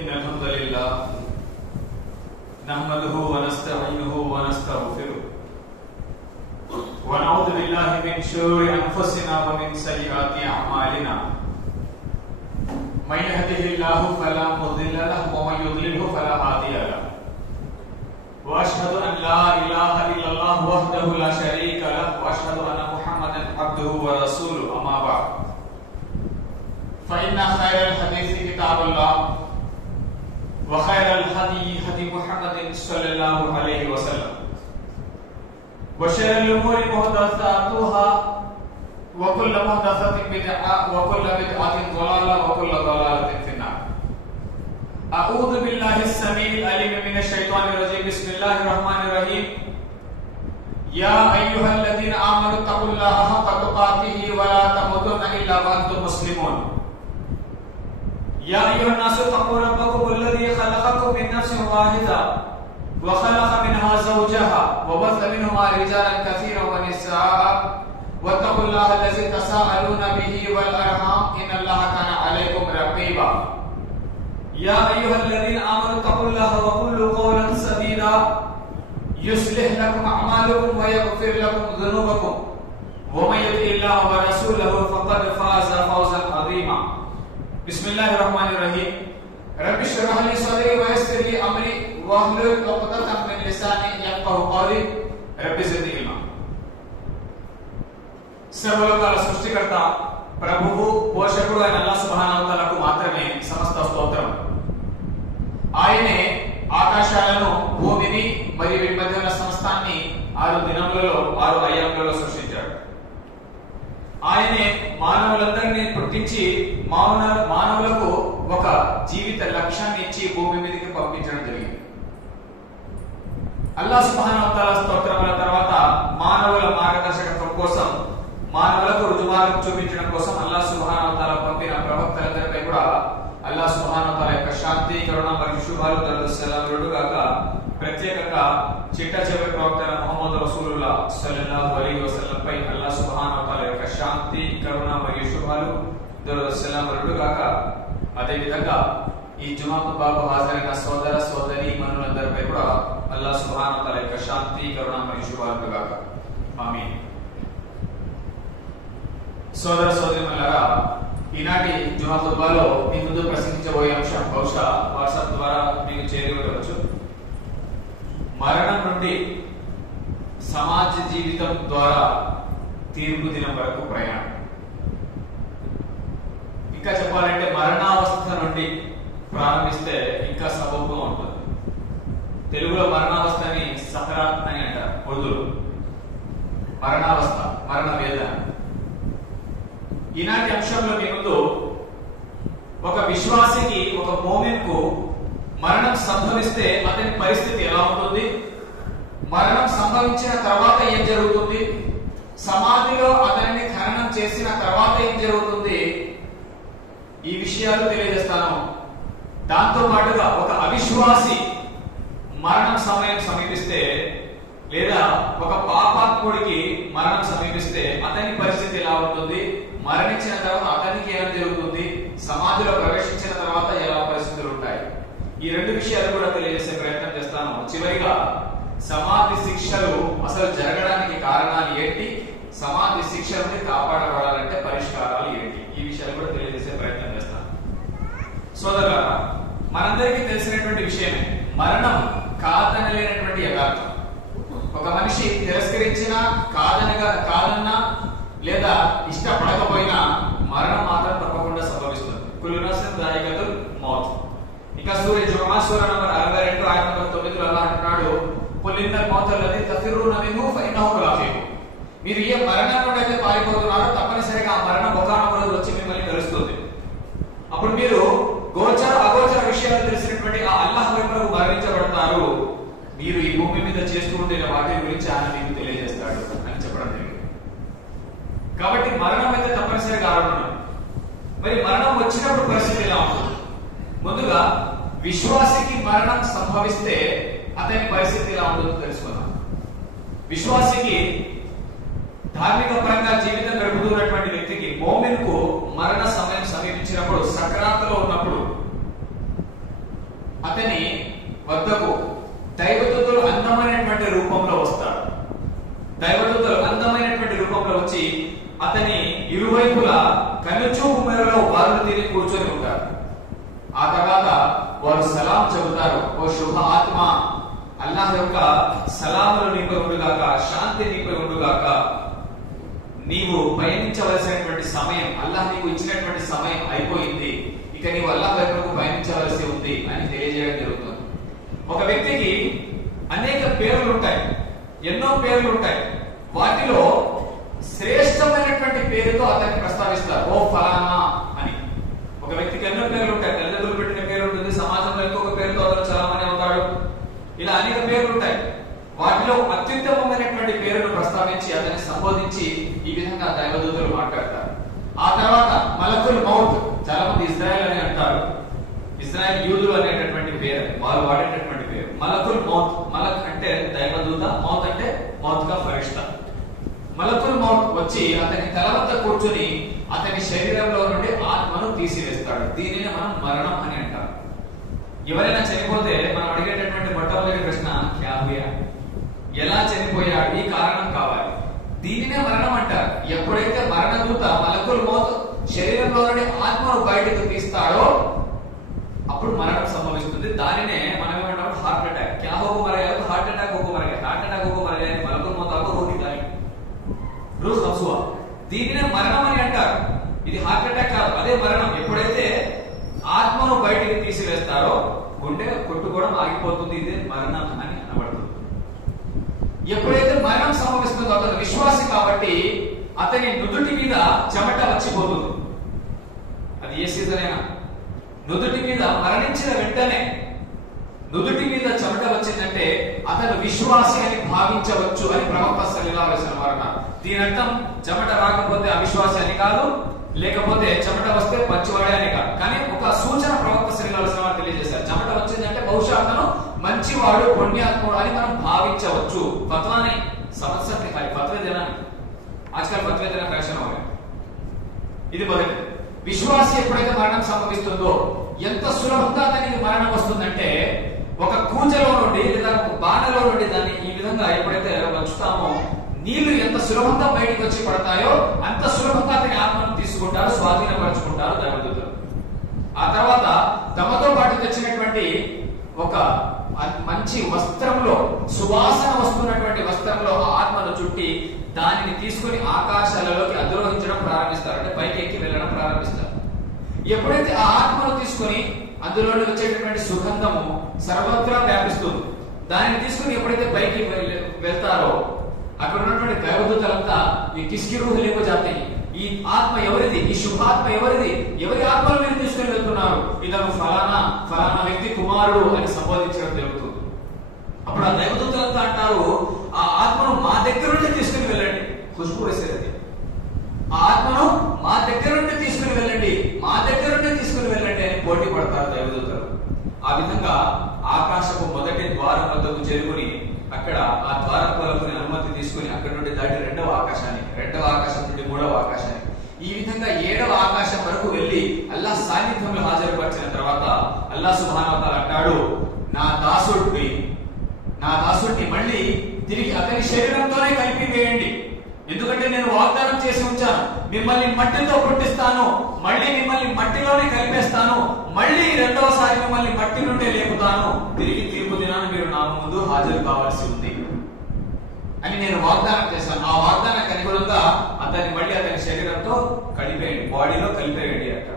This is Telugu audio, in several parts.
إن الحمد لله نحمده ونستعينه ونستغفره ونعوذ بالله من شرور أنفسنا ومن سيئات أعمالنا من يهده الله فلا مضل له ومن يضلله فلا هادي له وأشهد أن لا إله إلا الله وحده لا شريك له وأشهد أن محمدا عبده ورسوله أما بعد فإن خير الحديث كتاب الله وخير الهدي هدي محمد صلى الله عليه وسلم وشر الأمور محدثاتها وكل محدثة بدعة وكل بدعة ضلالة وكل ضلالة في النار. أعوذ بالله السميع العليم من الشيطان الرجيم. بسم الله الرحمن الرحيم. يا أيها الذين آمنوا اتقوا الله حق تقاته ولا تموتن إلا وأنتم مسلمون. يا أيها الناس اتقوا ربكم الذي خلقكم من نفس واحدة وخلق منها زوجها وبث منهما رجالا كثيرا ونساء واتقوا الله الذي تساءلون به والأرحام إن الله كان عليكم رقيبا. يا أيها الذين آمنوا اتقوا الله وقولوا قولا سديدا يصلح لكم أعمالكم ويغفر لكم ذنوبكم ومن يطع الله ورسوله فقد فاز فوزا عظيما. بسم الله الرحمن الرحيم. رب اشرح لي صدري ويسر لي أمري واحلل عقدة من لساني يفقهوا قولي رب زدني علما. సర్వలోకాల సృష్టికర్త ప్రభువు పోషకుడు అయిన అల్లాహ్ సుబ్హానహు వ తఆలాకు మాత్రమే సమస్త స్తోత్రం. ఆయనే ఆకాశాలను భూమిని మరియు వీటి మధ్య ఉన్న సమస్తాన్ని 6 దినములలో 6 అయ్యాములలో సృష్టించాడు. ఆయనే మానవులందరినీ పుట్టించి మానవులకు ఒక జీవిత లక్ష్యాన్ని ఇచ్చి భూమి మీదకి పంపించడం జరిగింది. అల్లాహ్ సుబ్హానహు వ తఆలా స్తోత్రముల తర్వాత మానవుల మార్గదర్శకత్వం కోసం మానవులకు రుజుమార్గం చూపించడం కోసం అల్లాహ్ సుబ్హానహు వ తఆలా పంపిన ప్రవక్తలందరిపై కూడా అల్లాహ్ సుబ్హానహు వ తఆలా యొక్క శాంతి కరుణ మరియు శుభాలు దరుసలాములు గాక ప్రత్యేకంగా చిట్ట చివరి ప్రవక్త ముహమ్మద్ రసూలుల్లాహ్ సల్లల్లాహు అలైహి వసల్లం పై అల్లాహ్ సుబ్హానహు వ తఆలా యొక్క శాంతి కరుణ మరియు శుభాలు దరుసలాములు గాక. అదే విధంగా ఈ జుమా ఖుత్బాకు హాజరైన సోదర సోదరి మనులందరిపై కూడా అల్లాహ్ సుబ్హానహు వ తఆలా యొక్క శాంతి కరుణ మరియు శుభాలు గాక. ఆమీన్. సోదర సోదరిమణులారా, ఈనాటి జుమా ఖుత్బాలో మీ ముందు ప్రసంగించబోయే అంశం బహుశా వాట్సాప్ ద్వారా మీకు చేరి ఉండవచ్చు. మరణం నుండి సమాజ జీవితం ద్వారా తీర్పు దినం వరకు ప్రయాణం. ఇంకా చెప్పాలంటే మరణావస్థ నుండి ప్రారంభిస్తే ఇంకా సబబుగా ఉంటుంది. తెలుగులో మరణావస్థని సకరాత్ అని అంటారు. ఉర్దూలో మరణావస్థ, మరణ వేదన. ఈనాటి అంశంలో మీ ముందు ఒక విశ్వాసికి, ఒక మోమిన్కు మరణం సంభవిస్తే అతని పరిస్థితి ఎలా ఉంటుంది, మరణం సంభవించిన తర్వాత ఏం జరుగుతుంది, సమాధిలో అతనిని ఖననం చేసిన తర్వాత ఏం జరుగుతుంది, ఈ విషయాలు తెలియజేస్తాను. దాంతో పాటుగా ఒక అవిశ్వాసి మరణం సమయం సమీపిస్తే లేదా ఒక పాపాత్ముడికి మరణం సమీపిస్తే అతని పరిస్థితి ఎలా ఉంటుంది, మరణించిన తర్వాత అతనికి ఏం జరుగుతుంది, సమాధిలో ప్రవేశించిన తర్వాత ఎలా పరిస్థితులు ఉంటాయి, ఈ 2 విషయాలు కూడా తెలియజేసే ప్రయత్నం చేస్తాను. చివరిగా సమాధి శిక్షలు అసలు జరగడానికి కారణాలు ఏంటి, సమాధి శిక్ష నుండి కాపాడబడాలంటే పరిష్కారాలు ఏంటి, ఈ విషయాలు కూడా తెలియజేసే ప్రయత్నం చేస్తాను. సోదరులారా, మనందరికీ తెలిసినటువంటి విషయమే మరణం కాదనలేనటువంటి యథార్థం. ఒక మనిషి తిరస్కరించినా కాదన్నా లేదా ఇష్టపడకపోయినా మరణం మాత్రం తప్పకుండా సంభవిస్తుంది. కుల్లు నఫ్సిన్ దాయికతుల్ మౌత్. ఇంకా సూర జుమా సూర నంబర్ 62 ఆయత నంబర్ 9 అల్లాహ్ అంటున్నాడు, కుల్ ఇన్నల్ మౌత అల్లదీ తఫిర్రూన మిన్హు ఫఇన్నహు ములాఖీకుమ్. మీరు ఏ మరణం నుండి అయితే పారిపోతున్నారో తప్పనిసరిగా ఆ మరణం ఒకానొక రోజు వచ్చి మిమ్మల్ని కలుస్తుంది. అప్పుడు మీరు గోచర అగోచర విషయాలు తెలిసినటువంటి ఆ అల్లాహ్ వైపునకు మరణించబడతారు. మీరు ఈ భూమి మీద చేస్తూ ఉండే వాటి గురించి ఆయన మీకు తెలియజేస్తాడు అని చెప్పడం జరిగింది. కాబట్టి మరణం అయితే తప్పనిసరిగా ఆరంభం. మరి మరణం వచ్చినప్పుడు పరిస్థితి ఎలా ఉంటుంది? ముందుగా విశ్వాసికి మరణం సంభవిస్తే అతని పరిస్థితి ఎలా ఉంటుందో తెలుసుకుందాం. విశ్వాసికి ధార్మిక పరంగా జీవితం గడుపుతున్నటువంటి వ్యక్తికి, మోమిన్కు మరణ సమయం సమీపించినప్పుడు, సకరాత్తులో ఉన్నప్పుడు అతని ఇరువైపులా కనుచూపు మేరలో వారు తిరిగి కూర్చొని ఉంటారు. ఆ తర్వాత వారు సలాం చెబుతారు. ఓ శుభ ఆత్మ, అల్లాహ్ యొక్క సలాములు నీపై ఉండుగాక, శాంతి నీపై ఉండుగాక. నీవు పయనించవలసినటువంటి సమయం, అల్లాహ్ నీకు ఇచ్చినటువంటి సమయం అయిపోయింది, ఇక నీవు అల్లాహ్ వైపుకు పయనించవలసి ఉంది అని తెలియజేయడం జరుగుతుంది. ఒక వ్యక్తికి అనేక పేర్లు ఉంటాయి, ఎన్నో పేర్లు ఉంటాయి. వాటిలో శ్రేష్టమైనటువంటి పేరుతో అతన్ని ప్రస్తావిస్తారు. ఓ ఫలానా అని. ఒక వ్యక్తికి ఎన్నో పేర్లు ఉంటాయి. తల్లిదండ్రులు పెట్టిన పేరు ఉంటుంది, సమాజంలో ఇంకొక పేరుతో అతను చలామణి అవుతాడు. ఇలా అనేక పేర్లు ఉంటాయి. వాటిలో అత్యుత్తమమైనటువంటి పేరును ప్రస్తావించి అతన్ని సంబోధించి ఈ విధంగా దైవదూతలు మాట్లాడతారు. ఆ తర్వాత మలకుల్ మౌత్, చాలా మంది ఇజ్రాయెల్ అని అంటారు. ఇజ్రాయెల్ యూదులు అనేటటువంటి పేరు, వారు వాడేటటువంటి పేరు మలకుల్ మౌత్. మలక్ అంటే దైవదూత, మౌత్ అంటే మౌత్ కా ఫరిష్తా. మలకుల్ మౌత్ వచ్చి అతని తల వద్ద కూర్చొని అతని శరీరంలో నుండి ఆత్మను తీసివేస్తాడు. దీనిని మనం మరణం అని అంటాం. ఎవరైనా చనిపోతే మనం అడిగేటటువంటి మొట్టమొదటి ప్రశ్న క్యా హుయా, ఎలా చనిపోయాడు, ఈ కారణం కావాలి. దీనినే మరణం అంటారు. ఎప్పుడైతే మరణదూత మలకుల్ మౌత్ శరీరంలో నుండి ఆత్మను బయటకు తీస్తాడో అప్పుడు మరణం సంభవిస్తుంది. దానినే మనం ఏమంటాం, హార్ట్ అటాక్. క్యా హోకు మరగా, హార్ట్ అటాక్ హోకు మరగా, హార్ట్ అటాక్ హోకు మరగా, మలకుల్ మౌత్ ఆకు హోకి దాయి రోజు హంసువా. దీనినే మరణం అని అంటారు. ఇది హార్ట్ అటాక్ కాదు, అదే మరణం. ఎప్పుడైతే ఆత్మను బయటికి తీసివేస్తారో గుండె కొట్టుకోవడం ఆగిపోతుంది, ఇదే మరణం అని అనబడుతుంది. ఎప్పుడైతే మరణం సంభవిస్తుందో అతను విశ్వాసి కాబట్టి అతని నుదుటి మీద చెమట వచ్చిపోతుంది. అది ఏ సీజన్ అయినా నుదుటి మీద మరణించిన వెంటనే నుదుటి మీద చెమట వచ్చిందంటే అతను విశ్వాసి అని భావించవచ్చు అని ప్రవక్త సల్లల్లాహు అలైహి వసల్లం అన్నారు. దీని అర్థం చెమట రాకపోతే అవిశ్వాసి అని కాదు, లేకపోతే చెమట వస్తే మంచివాడే అని కాదు. కానీ ఒక సూచన ప్రవక్త సల్లల్లాహు అలైహి వసల్లం తెలియజేశారు. చెమట వచ్చిందంటే బహుశా అతను మంచివాడు, పుణ్యాత్ముడు అని మనం భావించవచ్చు. ఫత్వాని సమస్య ఫత్వే దేనాన్ని ఆజ్కల్ ఫత్వే దేనా ఫ్యాషన్ हो गया. ఇది మొదటి. విశ్వాసి ఎప్పుడైతే మరణం సంభవిస్తుందో ఎంత సులభంగా అతనికి మరణం వస్తుందంటే ఒక కూజలో నుండి లేదా ఒక బాణలో నుండి దాన్ని ఈ విధంగా ఎప్పుడైతే వంచుతామో నీళ్లు ఎంత సులభంగా బయటకు వచ్చి పడతాయో అంత సులభంగా అతని ఆత్మను తీసుకుంటారు, స్వాధీనపరుచుకుంటారు దైవదూతలు. ఆ తర్వాత తమతో పాటు తెచ్చినటువంటి ఒక మంచి వస్త్రంలో, సువాసన వస్తున్నటువంటి వస్త్రంలో ఆ ఆత్మను చుట్టి దానిని తీసుకుని ఆకాశాలలోకి అధిరోహించడం ప్రారంభిస్తారు. అంటే పైకి ఎక్కి వెళ్ళడం ప్రారంభిస్తారు. ఎప్పుడైతే ఆ ఆత్మను తీసుకుని అందులో వచ్చేటటువంటి సుగంధము సర్వత్రా వ్యాపిస్తుంది. దానిని తీసుకుని ఎప్పుడైతే పైకి వెళ్తారో అక్కడ ఉన్నటువంటి దైవదూతలంతా ఈ కిస్కి రూహ్ లేకో జాతే, ఈ ఆత్మ ఎవరిది, ఈ శుభాత్మ ఎవరిది, ఎవరి ఆత్మను మీరు తీసుకుని వెళ్తున్నారు, ఇతను ఫలానా ఫలానా వ్యక్తి కుమారుడు అని సంబోధించడం జరుగుతుంది. అప్పుడు ఆ దైవదూతలంతా అంటారు, ఆ ఆత్మను మా దగ్గర నుండి తీసుకుని వెళ్ళండి. ఖుష్బు వేసేది, ఆ ఆత్మను మా దగ్గర నుండి తీసుకుని వెళ్ళండి, మా దగ్గర నుండి తీసుకుని వెళ్ళండి అని పోటీ పడతారు దైవదూతలు. ఆ విధంగా ఆకాశపు మొదటి ద్వారం వద్దకు చేరుకుని అక్కడ ఆ ద్వారం కొలకుని అనుమతి తీసుకుని అక్కడి నుండి దాటి రెండవ ఆకాశాన్ని, రెండవ ఆకాశం నుండి మూడవ ఆకాశాన్ని, ఈ విధంగా ఏడవ ఆకాశం వరకు వెళ్లి అల్లాహ్ సాన్నిధ్యంలో హాజరుపరిచిన తర్వాత అల్లాహ్ సుబ్హానహు వ తఆలా అంటాడు, నా దాసుడిని మళ్ళీ తిరిగి అతని శరీరంతోనే కలిపి వేయండి. ఎందుకంటే నేను వాగ్దానం చేసి ఉంచాను, మిమ్మల్ని మట్టితో పుట్టిస్తాను, మళ్ళీ మిమ్మల్ని మట్టిలోనే కలిపేస్తాను, మళ్ళీ రెండవసారి మిమ్మల్ని మట్టి నుండే లేపుతాను, తిరిగి తీర్పు దినాన్ని మీరు నా ముందు హాజరు కావాల్సి ఉంది అని నేను వాగ్దానం చేశాను. ఆ వాగ్దానానికి అనుగుణంగా అతన్ని మళ్ళీ అతని శరీరంతో కలిపేయండి, బాడీలో కలిపేయండి అంట.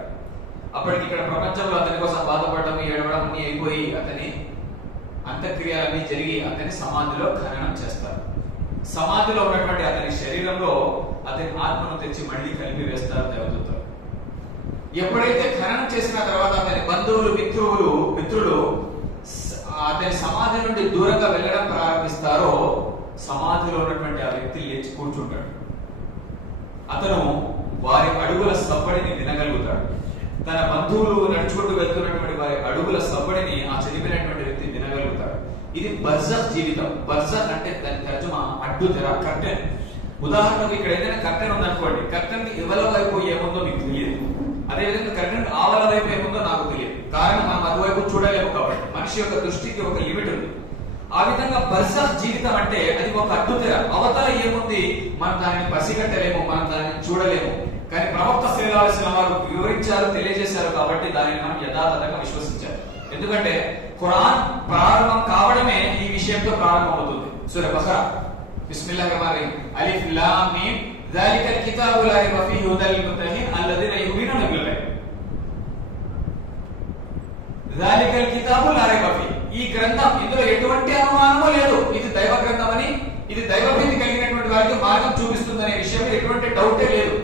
అప్పటికి ఇక్కడ ప్రపంచంలో అతని కోసం బాధపడడం, ఏడవడం అన్ని అయిపోయి అతని అంత్యక్రియలన్నీ జరిగి అతని సమాధిలో ఖననం చేస్తారు. సమాధిలో ఉన్నటువంటి అతని శరీరంలో అతని ఆత్మను తెచ్చి మళ్ళీ కలిపి వేస్తారు దేవదూతలు. ఎప్పుడైతే ఖననం చేసిన తర్వాత అతని బంధువులు, మిత్రులు అతని సమాధి నుండి దూరంగా వెళ్ళడం ప్రారంభిస్తారో సమాధిలో ఉన్నటువంటి ఆ వ్యక్తి లేచి కూర్చుంటాడు. అతను వారి అడుగుల సవ్వడిని వినగలుగుతాడు. తన బంధువులు నడుచుకుంటూ వెళ్తున్నటువంటి వారి అడుగుల సవ్వడిని ఆ చనిపోయినటువంటి వ్యక్తి వినగలుగుతాడు. ఇది బర్జఖ్ జీవితం. బర్జఖ్ అంటే దాని తర్జుమా అడ్డు తెర, కర్టెన్. ఉదాహరణకు ఇక్కడ ఏదైనా కర్టెన్ ఉందనుకోండి, కర్టెన్ ఇవల వైపు ఏముందో మీకు తెలియదు, అదేవిధంగా కర్టెన్ ఆవల వైపు ఏముందో నాకు తెలియదు. కారణం మనం అటువైపు చూడలేము కాబట్టి. మనిషి యొక్క దృష్టికి ఒక లిమిట్ ఉంది. ఆ ఆ విధంగా బర్జఖ్ జీవితం అంటే అది ఒక అద్భుత అవతల ఏముంది మనం దానిని పసిగట్టలేము, మనం దానిని చూడలేము. కానీ ప్రవక్త సల్లల్లాహు అలైహి వసల్లం వారు వివరించారు, తెలియజేశారు కాబట్టి దానిని మనం యథాతథంగా విశ్వసించాలి. ఎందుకంటే ఖురాన్ ప్రారంభం కావడమే ఈ విషయంతో ప్రారంభమవుతుంది. సూరా బఖరా బిస్మిల్లాహిర్ రహమానిర్ రహీం అలిఫ్ లామ్ మీమ్ జాలికల్ కితాబు లా రైబ ఫీహి హుదల్ లిల్ ముత్తఖీన్ అల్లదీన యుమినూన బిల్ గైబ్. జాలికల్ కితాబు లా రైబ ఫీహి, ఈ గ్రంథం ఇందులో ఎటువంటి అనుమానమూ లేదు, ఇది దైవ గ్రంథమని, ఇది దైవభీతి కలిగినటువంటి వారికి మార్గం చూపిస్తుందనే విషయంలో ఎటువంటి డౌటే లేదు.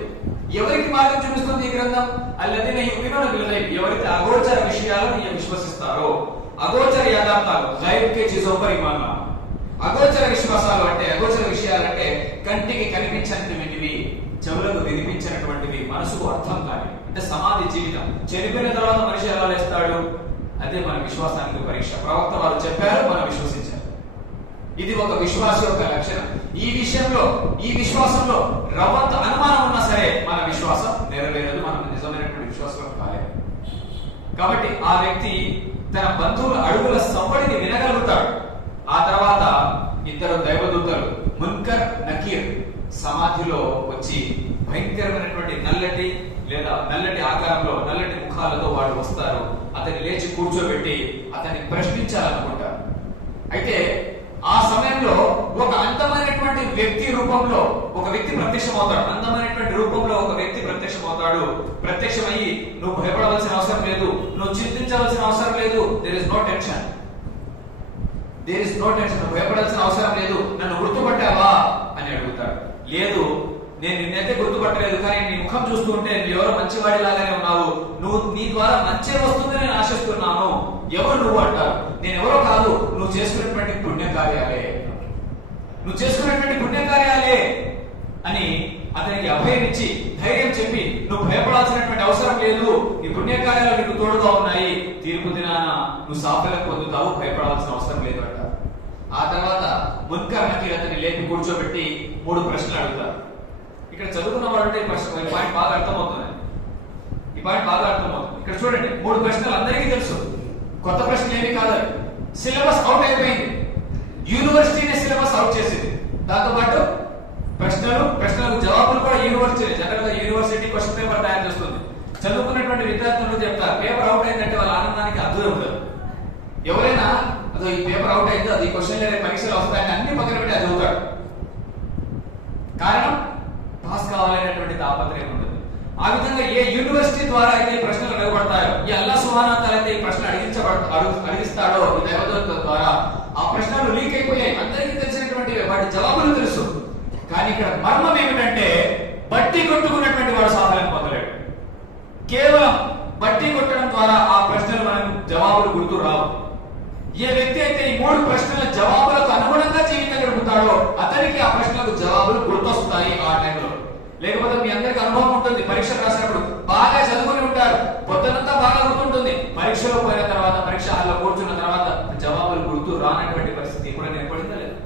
ఎవరికి మార్గం చూపిస్తుంది ఈ గ్రంథం? అల్లదీన యుమినూన బిల్ గైబ్, ఎవరైతే అగోచర విషయాలను విశ్వసిస్తారో, అగోచర యథార్థాలు గైబ్ కే చీజోं पर ईमान लाना. అగోచర విశ్వాసాలు అంటే, అగోచర విషయాలంటే కంటికి కనిపించనివి, చెవులకు వినిపించినటువంటివి, మనసుకు అర్థం కాని, అంటే సమాధి జీవితం. చనిపోయిన తర్వాత మనిషి ఎలా లేస్తాడు? అదే మన విశ్వాసానికి పరీక్ష. ప్రవక్త వారు చెప్పారు, మనం విశ్వసించారు. ఇది ఒక విశ్వాసం యొక్క లక్షణం. ఈ విశ్వాసంలో రవ్వంత అనుమానం ఉన్నా సరే మన విశ్వాసం నెరవేరదు, మనం నిజమైనటువంటి విశ్వాసం కాలేదు. కాబట్టి ఆ వ్యక్తి తన బంధువుల అడుగుల సవ్వడిని వినగలుగుతాడు. ఆ తర్వాత ఇద్దరు దైవదూతలు మున్కర్ నకీర్ సమాధిలో వచ్చి భయంకరమైనటువంటి నల్లటి ఆకారంలో, నల్లటి ముఖాలతో వాడు వస్తారు. అతన్ని లేచి కూర్చోబెట్టి అతన్ని ప్రశ్నించాలనుకుంటారు. అయితే ఆ సమయంలో ఒక అందమైనటువంటి వ్యక్తి రూపంలో ఒక వ్యక్తి ప్రత్యక్షమవుతాడు. అందమైనటువంటి రూపంలో ఒక వ్యక్తి ప్రత్యక్షమవుతాడు. ప్రత్యక్షమయ్యి, నువ్వు భయపడవలసిన అవసరం లేదు, నువ్వు చింతించవలసిన అవసరం లేదు, దేర్ ఇస్ నో టెన్షన్, నువ్వు భయపడాల్సిన అవసరం లేదు, నన్ను గుర్తుపట్టావా అని అడుగుతాడు. లేదు, నేను నిన్నైతే గుర్తుపట్టలేదు, కానీ నీ ముఖం చూస్తుంటే ఎవరో మంచివాడిలాగానే ఉన్నావు, నీ ద్వారా మంచి వస్తుందని నేను ఆశిస్తున్నాను. ఎవరు నువ్వు అంటారు. నేను ఎవరో కాదు, నువ్వు చేసుకున్నటువంటి పుణ్యకార్యాలే అని అతనికి అభయం ఇచ్చి ధైర్యం చెప్పి, నువ్వు భయపడాల్సినటువంటి అవసరం లేదు, ఈ పుణ్యకార్యాలు నీకు తోడుగా ఉన్నాయి, తీర్పు దినాన నువ్వు సాఫల్యం పొందుతావు, భయపడాల్సిన అవసరం లేదు అంట. ఆ తర్వాత మున్కర్ నకీర్ అతన్ని లేపి కూర్చోబెట్టి 3 ప్రశ్నలు అడుగుతారు. ఇక్కడ చదువుకున్న వాళ్ళంటే ఈ పాయింట్ బాగా అర్థమవుతుంది. ఇక్కడ చూడండి, 3 ప్రశ్నలు అందరికీ తెలుసు, కొత్త ప్రశ్నలు ఏమి కాదు. సిలబస్ అవుట్ అయిపోయింది, యూనివర్సిటీనే సిలబస్ అవుట్ చేసింది. దాంతో పాటు ప్రశ్నలకు జవాబులు కూడా యూనివర్సిటీ క్వశ్చన్ పేపర్ తయారు చేస్తుంది. చదువుకున్నటువంటి విద్యార్థులు చెప్తారు, పేపర్ అవుట్ అయిందంటే వాళ్ళ ఆనందానికి అర్థం ఉండదు. ఎవరైనా అదో ఈ పేపర్ అవుట్ అయిందో, అది క్వశ్చన్ పరీక్షలు వస్తాయని అన్ని పక్కన పెట్టి అది చదువుతాడు. కారణం పాస్ కావాలనేటువంటి తాపత్రయం ఉంటుంది. ఆ విధంగా ఏ యూనివర్సిటీ ద్వారా అయితే ఈ ప్రశ్నలు అడగబడతాయో, ఈ అల్లాహ్ సుబ్హానహు వ తఆలా అయితే ఈ ప్రశ్నలు అడిగిస్తాడో ఈ దైవదూతల ద్వారా, ఆ ప్రశ్నలు లీక్ అయిపోయాయి, అందరికీ తెలిసినటువంటివి, వాటి జవాబులు తెలుసు. కానీ ఇక్కడ మర్మం ఏమిటంటే, బట్టి కొట్టుకున్నటువంటి వాడు సాఫల్యం పొందలేడు. కేవలం బట్టి కొట్టడం ద్వారా ఆ ప్రశ్నలు మనకు జవాబులు గుర్తు రావు. ఏ వ్యక్తి అయితే ఈ 3 ప్రశ్నల జవాబులకు అనుగుణంగా జీవితం గడుపుతాడో అతనికి ఆ ప్రశ్నలకు జవాబులు గుర్తొస్తాయి ఆ టైంలో. లేకపోతే మీ అందరికి అనుభవం ఉంటుంది, పరీక్ష రాసినప్పుడు బాగా చదువుకుని ఉంటారు, పొద్దునంతా బాగా గుర్తుంటుంది, పరీక్షలో పోయిన తర్వాత, పరీక్ష హాల్లో కూర్చున్న తర్వాత జవాబులు గుర్తు రానటువంటి పరిస్థితి ఎప్పుడైనా ఏర్పడిందా లేదా?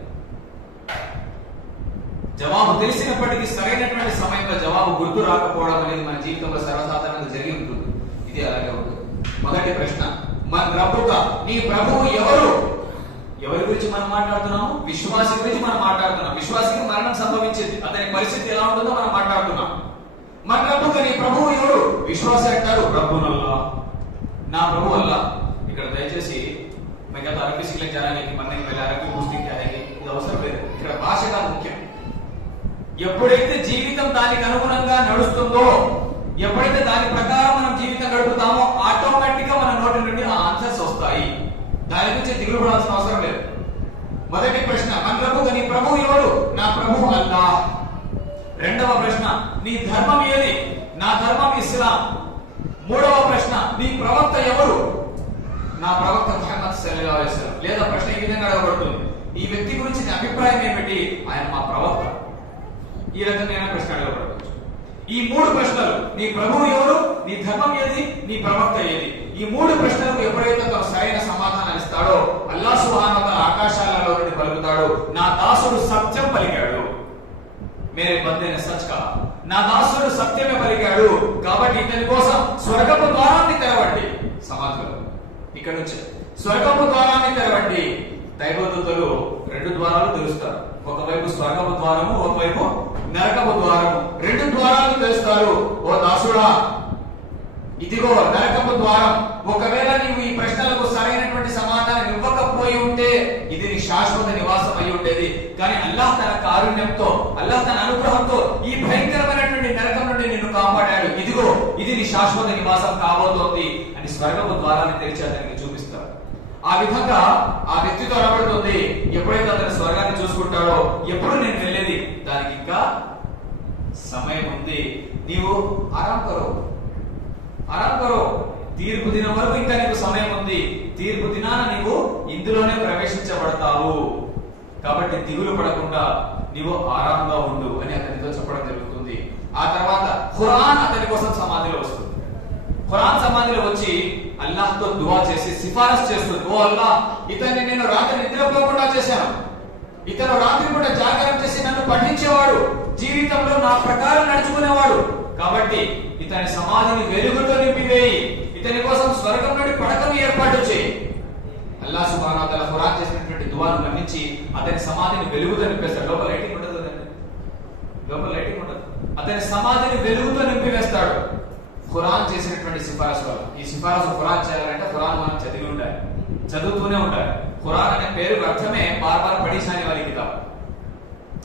జవాబు తెలిసినప్పటికీ సరైనటువంటి సమయంలో జవాబు గుర్తు రాకపోవడం అనేది మన జీవితంలో సర్వసాధారణంగా జరిగి ఉంటుంది. ఇది అలాగే ఉంటుంది. మొదటి ప్రశ్న, మన ప్రభుగా, నీ ప్రభువు ఎవరు? ఎవరి గురించి మనం మాట్లాడుతున్నాము? విశ్వాసి గురించి మనం మాట్లాడుతున్నాం. విశ్వాసికి మరణం సంభవించింది, అతని పరిస్థితి ఎలా ఉంటుందో మనం మాట్లాడుతున్నాం. మన ప్రభుగా, నీ ప్రభువు ఎవరు? విశ్వాసి అంటారు రబ్బునల్లా, నా ప్రభు అల్లా. ఇక్కడ దయచేసి మిగతా అరబీ సిక్లే జానానికి మన అరబీ పుస్తకి అనేది ఇది అవసరం లేదు. ఇక్కడ భాష కాదు ముఖ్యం. ఎప్పుడైతే జీవితం దానికి అనుగుణంగా నడుస్తుందో, ఎప్పుడైతే దాని ప్రకారం మనం జీవితం గడుపుతామో, ఆటోమేటిక్ గా మన నోటి నుండి ఆ ఆన్సర్స్ వస్తాయి. దాని గురించి దిగులు పడాల్సిన అవసరం లేదు. మొదటి ప్రశ్న, మన ప్రభుగా, నీ ప్రభువు ఎవరు? నా ప్రభువు అల్లాహ్. రెండవ ప్రశ్న, నీ ధర్మం ఏది? నా ధర్మం ఇస్లాం. మూడవ ప్రశ్న, నీ ప్రవక్త ఎవరు? నా ప్రవక్త ముహమ్మద్ సల్లల్లాహు అలైహి వసల్లం. లేదా ప్రశ్న ఈ విధంగా అడగబడుతుంది, ఈ వ్యక్తి గురించి నీ అభిప్రాయం ఏమిటి? ఆయన మా ప్రవక్త. ఈ రకంగా ప్రశ్న అడగబడవచ్చు. ఈ 3 ప్రశ్నలు, నీ ప్రభువు ఎవరు, నీ ధర్మం ఏది, నీ ప్రవక్త ఏది, ఈ 3 ప్రశ్నలకు ఎప్పుడైతే తను సరైన సమాధానం ఇస్తాడో, అల్లాహ్ సుబ్హానహు వ తఆలా ఆకాశాలలో నుండి పలుకుతాడు, నా దాసుడు సత్యం పలికాడు, మేరే బందే నే సచ్ కహా, నా దాసుడు సత్యమే పలికాడు, కాబట్టి ఇతని కోసం స్వర్గపు ద్వారాన్ని తెరవండి. సమాధిలో ఇక్కడ నుంచి స్వర్గపు ద్వారాన్ని తెరవండి, దైవదూతలు రెండు ద్వారాలు తెలుస్తారు. ఒకవైపు స్వర్గపు ద్వారము, ఒకవైపు నరకపు ద్వారము. రెండు ద్వారాలు తెలుస్తారు. ఓ దాసుడా, ఇదిగో నరకపు ద్వారం. ఒకవేళ నీవు ఈ ప్రశ్నలకు సరైనటువంటి సమాధానం ఇవ్వకపోయి ఉంటే ఇది నీ శాశ్వత నివాసం అయి ఉండేది. కానీ అల్లాహ్ తన కారుణ్యంతో, అల్లాహ్ తన అనుగ్రహంతో ఈ భయంకరమైనటువంటి నరకం నుండి నిన్ను కాపాడాడు. ఇదిగో ఇది నీ శాశ్వత నివాసం కాబోతోంది అని స్వర్గపు ద్వారాన్ని తెరిచి అతనికి చూపిస్తారు. ఆ విధంగా ఆ వ్యక్తితో అనబడుతుంది, ఎప్పుడైతే అతను స్వర్గాన్ని చూసుకుంటాడో ఎప్పుడు నేను వెళ్ళేది, దానికి ఇంకా సమయం ఉంది, నీవు ఆరాం కరో, తీర్పు దినం వరకు ఇంకా నీకు సమయం ఉంది, తీర్పు దినాన నీవు ఇందులోనే ప్రవేశించబడతావు, కాబట్టి దిగులు పడకుండా నీవు ఆరాంగా ఉండు అని అతనితో చెప్పడం జరుగుతుంది. ఆ తర్వాత ఖురాన్ అతని కోసం సమాధిలో వస్తుంది. ఖురాన్ సమాధిలో వచ్చి అల్లాహ్తో దువా చేసి సిఫారసు చేస్తుంది, ఓ అల్లాహ్, ఇతన్ని నేను రాత్రి నిద్రపోకుండా చేశాను, ఇతను రాత్రి కూడా జాగరణ చేసి నన్ను పఠించేవాడు, జీవితంలో నా ప్రకారం నడుచుకునేవాడు, కాబట్టి ఇతని సమాధిని వెలుగుతో నింపివేయి, ఇతని కోసం స్వర్గం నుండి పడకను ఏర్పాటు చేయి. అల్లాహ్ సుబ్హానహు వ తఆలా ఖురాన్ చేసినటువంటి దువాను మన్నించి అతని సమాధిని వెలుగుతో నింపేస్తాడు. లోపల లైటింగ్ ఉండదు కదండి, లోపల లైటింగ్ ఉండదు, అతని సమాధిని వెలుగుతో నింపివేస్తాడు. ఖురాన్ చేసినటువంటి సిఫారసు వల్ల. ఈ సిఫారసు ఖురాన్ చేయాలంటే ఖురాన్ మనం చదివి ఉండాలి, చదువుతూనే ఉండాలి. ఖురాన్ అనే పేరు అర్థమే బార్ పడిసాని వారి కితాబ్.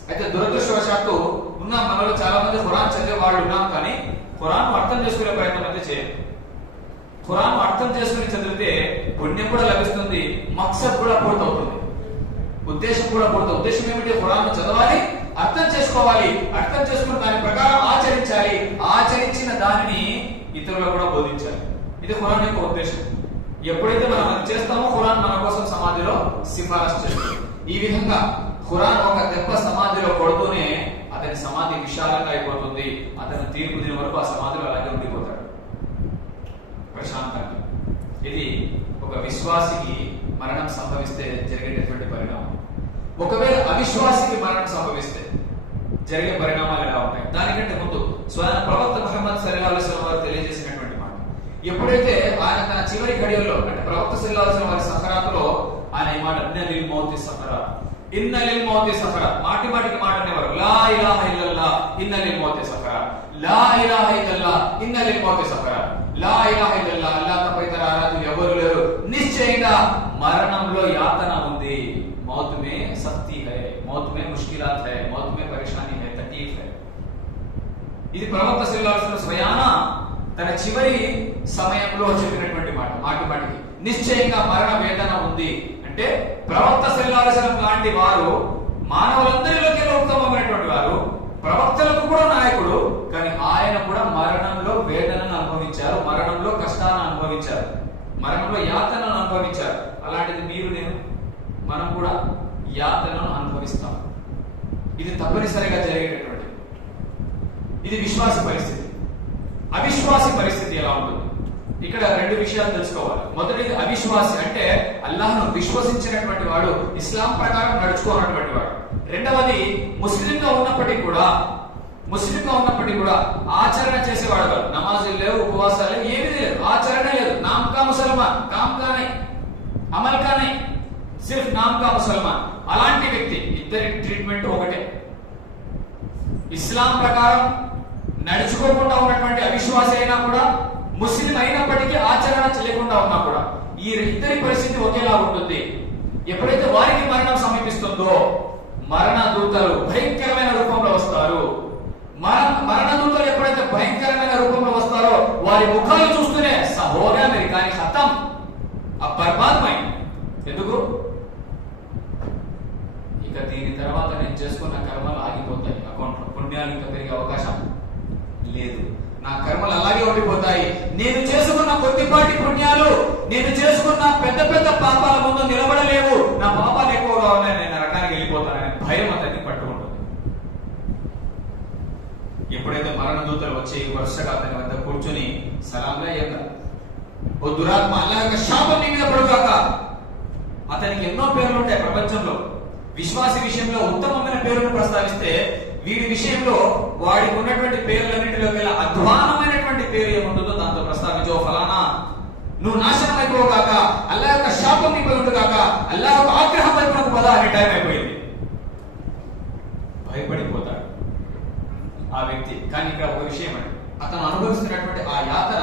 అయితే దురదృష్టవశాత్తు ఉన్నాం, మనలో చాలా మంది ఖురాన్ చదివే వాళ్ళు ఉన్నాం, కానీ ఖురాన్ అర్థం చేసుకునే ప్రయత్నం అయితే చేయాలి. ఖురాన్ అర్థం చేసుకుని చదివితే పుణ్యం కూడా లభిస్తుంది, మక్సద్ కూడా పూర్తవుతుంది, ఉద్దేశం కూడా పూర్తవుతుంది. ఉద్దేశం ఏమిటి? ఖురాన్ చదవాలి, అర్థం చేసుకోవాలి, అర్థం చేసుకుని దాని ప్రకారం ఆచరించాలి, ఆచరించిన దానిని ఇతరులకు కూడా బోధించాలి. ఇది ఖురాన్ యొక్క ఉద్దేశం. ఎప్పుడైతే మనం అది చేస్తామో ఖురాన్ మన కోసం సమాధిలో సిఫారసు చేస్తుంది. ఈ విధంగా ఖురాన్ ఒక దెబ్బ సమాధిలో కొడుతూనే అతని సమాధి విశాలంగా అయిపోతుంది. అతను తీర్పు దిన వరకు ఆ సమాధిలో అలాగే ఉండిపోతాడు ప్రశాంతంగా. ఇది ఒక విశ్వాసికి మరణం సంభవిస్తే జరిగేటటువంటి పరిణామం. ఒకవేళ అవిశ్వాసికి మరణం సంభవిస్తే జరిగే పరిణామాలు ఎలా ఉంటాయి? దానికంటే ముందు స్వయం ప్రవక్త ముహమ్మద్ సల్లల్లాహు అలైహి వసల్లం వారు తెలియజేసినటువంటి మాట, ఎప్పుడైతే ఆయన తన చివరి ఘడియల్లో అంటే ప్రవక్త సల్లల్లాహు అలైహి వసల్లం వారి సఫరాతులో ఆయన ఈ మాట ఇన్నలిల్ మౌతి సఫరా, ఇన్నలిల్ మౌతి సఫరా, మాటి మాటికి మాట అనేవారు, లా ఇలాహ ఇల్లల్లాహ్ ఇన్నలిల్ మౌతి సఫరా, లా ఇలాహ ఇల్లల్లాహ్ ఇన్నలిల్ మౌతి సఫరా, లా ఇలాహ ఇల్లల్లాహ్, అల్లాహ్ తప్ప ఇతర ఆరాధ్యులు ఎవరు లేరు, నిశ్చయంగా మరణంలో యాతన ఉంది, मौत में सख्ती है, मौत में मुश्किलात है, मौत में परेशानी है, तकलीफ है. ఇది ప్రవక్త సల్లల్లాహు అలైహి వసల్లం స్వయాన తన చివరి సమయంలో చెప్పినటువంటి మాట. మాటి మాటికి నిశ్చయంగా మరణ వేదన ఉంది అంటే ప్రవక్త సల్లల్లాహు అలైహి వసల్లం లాంటి వారు మానవులందరిలోకి ఉత్తమమైనటువంటి వారు, ప్రవక్తలకు కూడా నాయకుడు, కానీ ఆయన కూడా మరణంలో వేదనను అనుభవించారు, మరణంలో కష్టాలను అనుభవించారు, మరణంలో యాతనను అనుభవించారు. అలాంటిది మీరు నేను మనం కూడా యాతనను అనుభవిస్తాం. ఇది తప్పనిసరిగా జరిగేటటువంటి, ఇది విశ్వాసి పరిస్థితి. అవిశ్వాసి పరిస్థితి ఎలా ఉంటుంది? ఇక్కడ రెండు విషయాలు తెలుసుకోవాలి. మొదటిది అవిశ్వాసి అంటే అల్లాహ్ను విశ్వసించినటువంటి వాడు, ఇస్లాం ప్రకారం నడుచుకోనటువంటి వాడు. రెండవది ముస్లింగా ఉన్నప్పటికీ కూడా ఆచరణ చేసేవాడు కాదు. నమాజులు లేవు, ఉపవాసాలు లేవు, ఏమీ లేదు, ఆచరణ లేదు. నామ్ కా ముసల్మాన్, కామ్ కా నహీ, అమల్ కా నహీ, సిర్ఫ్ నామ్ కా ముసల్మాన్. అలాంటి వ్యక్తి, ఇద్దరి ట్రీట్మెంట్ ఒకటే. ఇస్లాం ప్రకారం నడుచుకోకుండా ఉన్నటువంటి అవిశ్వాసి అయినా కూడా, ముస్లిం అయినప్పటికీ ఆచరణ లేకుండా ఉన్నా కూడా, ఈ ఇద్దరి పరిస్థితి ఒకేలా ఉంటుంది. ఎప్పుడైతే వారికి మరణం సమీపిస్తుందో మరణ దూతలు భయంకరమైన రూపంలో వస్తారు. మరణ దూతలు ఎప్పుడైతే భయంకరమైన రూపంలో వస్తారో వారి ముఖాలు చూస్తూనే సహోగా మీరు కానీ ఖతం, బర్బాదమైంది. ఎందుకు? ఇక దీని తర్వాత నేను చేసుకున్న కర్మలు ఆగిపోతాయి, అకౌంట్లో పుణ్యాలు ఇంకా పెరిగే అవకాశం లేదు, నా కర్మలు అలాగే ఉండిపోతాయి. నేను చేసుకున్న కొద్దిపాటి పుణ్యాలు, నేను చేసుకున్న పెద్ద పెద్ద పాపాల ముందు నిలబడలేవు, నా పాపాలు ఎక్కువగా ఉన్నాయి, నేను నరకానికి వెళ్ళిపోతానని భయం అతన్ని పట్టుకుంటుంది. ఎప్పుడైతే మరణ దూతలు వచ్చి వరుసగా అతని వద్ద కూర్చొని సలాంగా చెప్పారు, ఓ దురాత్మ, అల్లాహ్ యొక్క శాపం నీ మీద పడుగాక. అతనికి ఎన్నో పేర్లు ఉంటాయి ప్రపంచంలో. విశ్వాసి విషయంలో ఉత్తమమైన పేరును ప్రస్తావిస్తే, వీడి విషయంలో వాడికి ఉన్నటువంటి పేర్లన్నింటిలో అధ్వానమైనటువంటి పేరు ఏముంటుందో దాంతో ప్రస్తావించో ఫలానా నువ్వు నాశనం అయిపోగాక, అల్లా యొక్క శాపం నీపై ఉండుగాక, అల్లా యొక్క ఆగ్రహం వైపునకు పద అనే టైం అయిపోయింది. భయపడిపోతాడు ఆ వ్యక్తి. కానీ ఇక్కడ ఒక విషయం అండి, అతను అనుభవిస్తున్నటువంటి ఆ యాతన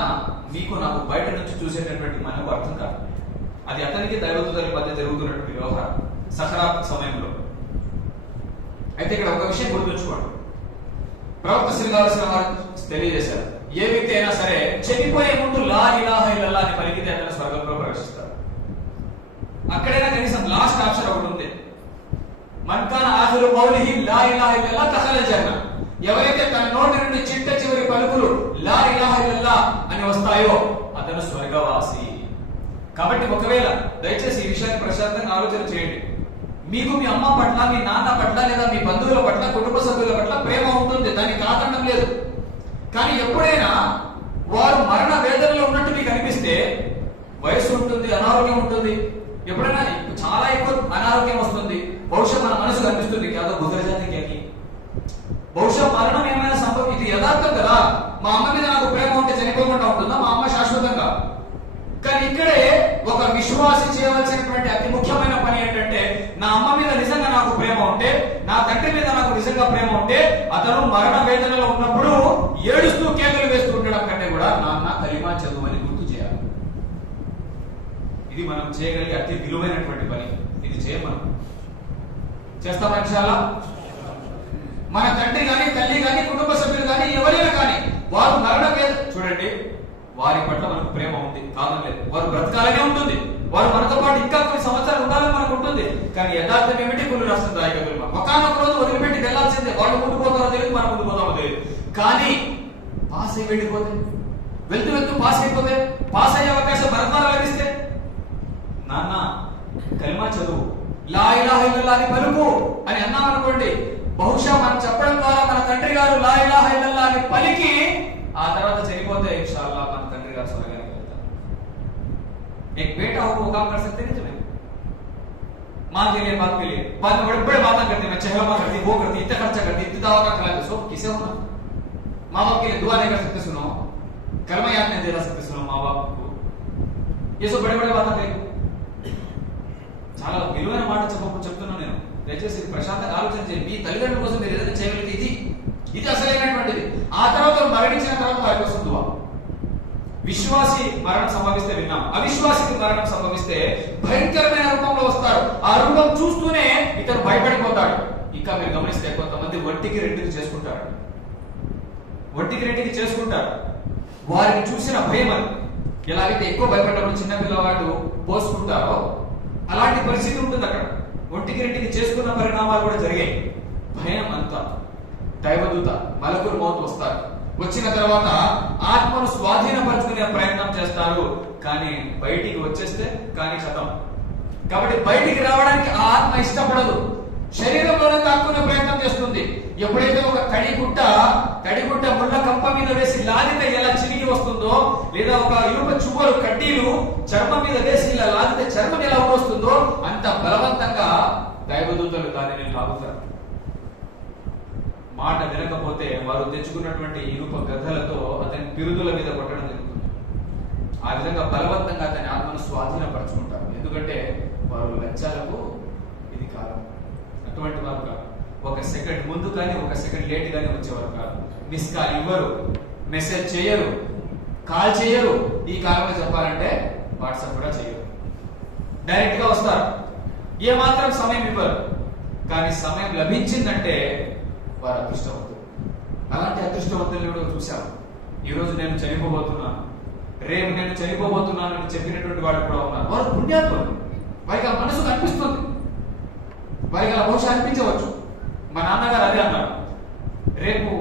మీకు నాకు బయట నుంచి చూసేటటువంటి మనకు అర్థం కాదు. అది అతనికి దైవదూతల మధ్య జరుగుతున్నటువంటి వ్యవహారం సహరాత్ సమయంలో. అయితే ఇక్కడ ఒక విషయం గుర్తుంచుకోండి, ప్రవక్త సల్లల్లాహు అలైహి వసల్లం వారు తెలియజేశారు, ఏ వ్యక్తి అయినా సరే చనిపోయే ముందు లా ఇలాహ ఇల్లల్లాహ్ అని పలికితే అతను స్వర్గంలో ప్రవేశిస్తాడు. అక్కడైనా కనీసం లాస్ట్ ఆప్షన్ ఒకటి ఉంది, మన్ కాన ఆఖిరు కౌలిహి లా ఇలాహ ఇల్లల్లాహ్ దఖలల్ జన్నah. ఎవరైతే తన నోటి నుండి చిట్ట చివరి పలుకులు లా ఇలాహ ఇల్లల్లాహ్ అని వస్తాయో అతను స్వర్గవాసి. కాబట్టి ఒకవేళ దయచేసి ఈ విషయాన్ని ప్రశాంతంగా ఆలోచన చేయండి. మీకు మీ అమ్మ పట్ల, మీ నాన్న పట్ల, లేదా మీ బంధువుల పట్ల, కుటుంబ సభ్యుల పట్ల ప్రేమ ఉంటుంది, దానికి కాదనడం లేదు. కానీ ఎప్పుడైనా వారు మరణ వేదనలో ఉన్నట్టు మీకు అనిపిస్తే, వయసు ఉంటుంది, అనారోగ్యం ఉంటుంది, ఎప్పుడైనా చాలా ఎక్కువ అనారోగ్యం వస్తుంది, బహుశా మన మనసు కనిపిస్తుంది కాదో గుజరజాతికి, బహుశా మరణం ఏమైనా సంభవం, ఇది యథార్థం కదా. మా అమ్మ మీద నాకు ప్రేమ ఉంటే చనిపోకుండా ఉంటుందా? మా అమ్మ శాశ్వతంగా. కానీ ఇక్కడే ఒక విశ్వాసి చేయవలసినటువంటి అతి ముఖ్యమైన పని ఏంటంటే, నా అమ్మ మీద నిజంగా నాకు ప్రేమ ఉంటే, నా తండ్రి మీద నాకు నిజంగా ప్రేమ ఉంటే, అతను మరణ వేదనలో ఉన్నప్పుడు ఏడుస్తూ కేకలు వేస్తూ ఉండడం కంటే కూడా నాన్న కలిమా చదువుని గుర్తు చేయాలి. ఇది మనం చేయగలిగే అతి విలువైనటువంటి పని. ఇది చేయమనం చేస్తామా ఇన్షాల్లాహ్? మన తండ్రి కానీ, తల్లి కానీ, కుటుంబ సభ్యులు కానీ, ఎవరైనా కానీ వారు మరణ వేదన చూడండి, వారి పట్ల మనకు ప్రేమ ఉంది కాదనలేదు, వారు బ్రతకాలనే ఉంటుంది, వారు మనతో పాటు ఇంకా కొన్ని సంవత్సరాలు ఉండాలని మనకు ఉంటుంది. కానీ యథార్థం ఏమిటి? కుళ్ళు రాష్ట్రం దాయకలు ఒకనొక రోజు వదిలిపెట్టి వెళ్లాల్సిందే. వాళ్ళు ముందు పోతారో తెలియదు, మనం ముందు పోతామో తెలియదు. కానీ పాస్ అయి వెళ్ళిపోతే, వెళ్తూ వెళ్తూ పాస్ అయిపోతే, పాస్ అయ్యే అవకాశం మరణాలు లభిస్తే, నాన్న కలిమా చదువు, లా ఇలాహ ఇల్లల్లాహ్ అని పలుకు అని అన్నామనుకోండి, బహుశా మనం చెప్పడం ద్వారా మన తండ్రి గారు లా ఇలాహ ఇల్లల్లాహ్ అని పలికి ఆ తర్వాత చనిపోతే इंशाअल्लाह మన తండ్రి గారు స్వర్గానికి వెళ్తారు. एक बेटा हो वो काम कर सकते हैं तुम्हें, मां के लिए, बाप के लिए, बाद में बड़े बड़े बातें करते, मैं चहलमा करती, वो करती, इतना खर्चा करती, इतनी दवा का खिलाते, सो किसे होना? माँ बाप के लिए दुआ नहीं कर सकते, सुनो कलमा याद नहीं दिला सकते, सुनो माँ बाप को, ये सब बड़े बड़े बातें करेंगे. చాలా విలువైన మాట చెప్తున్నాను నేను, దయచేసి ప్రశాంతంగా ఆలోచన చేయండి. మీ తల్లిదండ్రుల కోసం మీరు ఏదైనా చేయగలిగితే ఇది అసలైనటువంటిది. ఆ తర్వాత మరణించిన తర్వాత వారి కోసం దువా. విశ్వాసి మరణం సంభవిస్తే విన్నాం, అవిశ్వాసికి మరణం సంభవిస్తే భయంకరమైన రూపంలో వస్తారు. ఆ రూపం చూస్తూనే ఇతను భయపడిపోతాడు. ఇంకా మీరు గమనిస్తే కొంతమంది ఒంటికి రెండుకి చేసుకుంటారు, ఒంటికి రెండుకి చేసుకుంటారు. వారిని చూసిన భయం అది. ఎలాగైతే ఎక్కువ భయపడినప్పుడు చిన్న పిల్లవాడు పోసుకుంటారో అలాంటి పరిస్థితి ఉంటుంది అక్కడ. ఒంటికి రెండుకి చేసుకున్న పరిణామాలు కూడా జరిగాయి. భయం అంతా. దైవదూత మలకుల్ మౌత్ వస్తారు. వచ్చిన తర్వాత ఆత్మను స్వాధీనపరచుకునే ప్రయత్నం చేస్తారు. కానీ బయటికి వచ్చేస్తే కానీ ఖతం. కాబట్టి బయటికి రావడానికి ఆ ఆత్మ ఇష్టపడదు, శరీరంలోనే దాక్కునే ప్రయత్నం చేస్తుంది. ఎప్పుడైతే ఒక తడిగుట్ట ముళ్ళ కంప మీద వేసి లాగితే ఎలా చిరిగి వస్తుందో, లేదా ఒక ఇనుప చువ్వలు కడ్డీలు చర్మం మీద వేసి ఇలా లాగితే చర్మం ఎలా వస్తుందో, అంత బలవంతంగా దైవదూతలు దానిని లాగుతారు. మాట వినకపోతే వారు తెచ్చుకున్నటువంటి ఇనుప గద్దలతో అతని పిరుదుల మీద కొట్టడం జరుగుతుంది. ఆ విధంగా బలవంతంగా అతని ఆత్మను స్వాధీనపరచుకుంటారు. ఎందుకంటే వారు లజ్జాలకు ఇది కాలం. అటువంటి వారు కాదు. ఒక సెకండ్ ముందు కానీ ఒక సెకండ్ లేట్ గానీ వచ్చేవారు కాదు. మిస్ కాల్ ఇవ్వరు, మెసేజ్ చేయరు, కాల్ చేయరు. ఈ కాలంలో చెప్పాలంటే వాట్సాప్ కూడా చేయరు. డైరెక్ట్ గా వస్తారు. ఏ మాత్రం సమయం ఇవ్వరు. కానీ సమయం లభించిందంటే వారు అదృష్టవంతులు. అలాంటి అదృష్టవంతులు కూడా చూశాము. ఈ రోజు నేను చనిపోబోతున్నాను, రేపు నేను చనిపోబోతున్నాను అని చెప్పినటువంటి వాళ్ళు కూడా ఉన్నారు. వారు పుణ్యాత్ములు. వారికి ఆ మనసు అనిపిస్తుంది, వారికి అలా బహుశా అనిపించవచ్చు. మా నాన్నగారు అదే అన్నారు, రేపు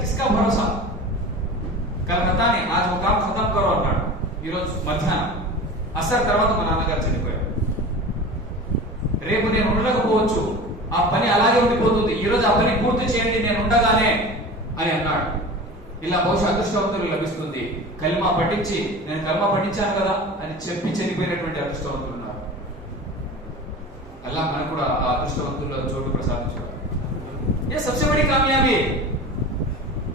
కిస్కా భరోసా కలకత్తాని ఆజ్ ఒక కామ్ ఖతం కరో అన్నాడు. ఈరోజు మధ్యాహ్నం అసర్ తర్వాత మా నాన్నగారు చనిపోయారు. రేపు నేను ఉండకపోవచ్చు, ఆ పని అలాగే ఉండిపోతుంది, ఈ రోజు ఆ పని పూర్తి చేయండి నేను ఉండగానే అని అన్నాడు. ఇలా బహుశా అదృష్టవంతులు లభిస్తుంది. కల్మా పఠించి నేను కల్మా పఠించాను కదా అని చెప్పి చనిపోయినటువంటి అదృష్టవంతులు ఉన్నారు. అల్లాహ్ మనకు కూడా ఆ అదృష్టవంతుల్లో చోటు ప్రసాదించారు. ये सबसे बड़ी कामयाबी है।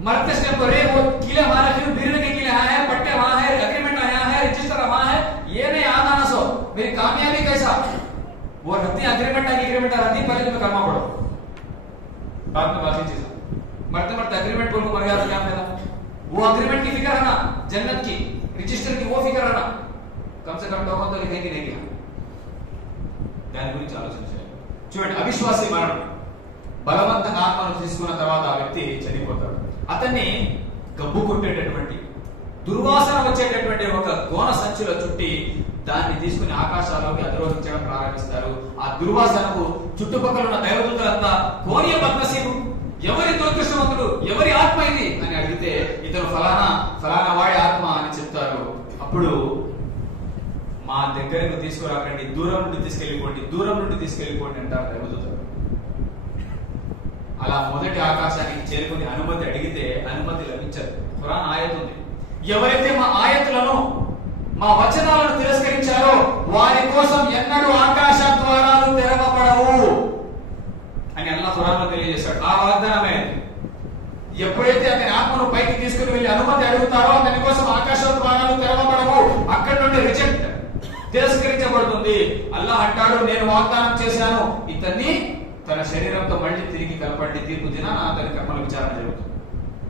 मरते स्टेप पर वो किले हमारा फिर बिरने के किले आया है, पट्टे वहां है, एग्रीमेंट आया है, रजिस्टर बाद में बाकी चीज मरते मरते अग्रीमेंट बोल को मर गया तो क्या फायदा? वो अग्रीमेंट की फिक्र है ना, जन्नत की రిజిస్టర్ की वो फिक्र है ना, कम से कम डॉक्टर तो लिखेंगे नहीं क्या? దాని గురించి ఆలోచించాలి. చూడండి, అవిశ్వాసి మరణం బలవంతంగా ఆత్మను తీసుకున్న తర్వాత ఆ వ్యక్తి చనిపోతాడు. అతన్ని గబ్బు కొట్టేటటువంటి దుర్వాసన వచ్చేటటువంటి ఒక గోన సంచిలో చుట్టి దాన్ని తీసుకుని ఆకాశాల్లోకి అధిరోహించడం ప్రారంభిస్తారు. ఆ దుర్వాసనకు చుట్టుపక్కల ఉన్న దైవదూతలంతా కోనియ పద్మశీలు, ఎవరి దురదృష్టవంతుడు, ఎవరి ఆత్మ ఇది అని అడిగితే ఇతను ఫలానా ఫలానా వాడి ఆత్మ అని చెప్తారు. అప్పుడు మా దగ్గరకు తీసుకురాకండి, దూరం నుండి తీసుకెళ్లిపోండి, దూరం నుండి తీసుకెళ్లిపోండి అంటారు దైవదూతలు. అలా మొదటి ఆకాశానికి చేరుకుని అనుమతి అడిగితే అనుమతి లభించదు. ఖురాన్ ఆయత్ ఉంది, ఎవరైతే మా ఆయతులను మా వచనాలను తిరస్కరించారో వారి కోసం ఎన్నడూ ఆకాశ ద్వారాలు తెరవబడవు అని అల్లాహ్ ఖురాన్ లో తెలియజేశాడు. ఆ వాగ్దానమే ఎప్పుడైతే అతని ఆత్మను పైకి తీసుకుని వెళ్ళి అనుమతి అడుగుతారో అతని కోసం ఆకాశ ద్వారాలు తెరవబడవు, అక్కడి నుండి రిజెక్ట్ తిరస్కరించబడుతుంది. అల్లాహ్ అంటాడు, నేను వాగ్దానం చేశాను, ఇతన్ని తన శరీరంతో మళ్ళీ తిరిగి కలపండి, తీర్పు దినాన అతని కర్మల విచారణ జరుగుతుంది.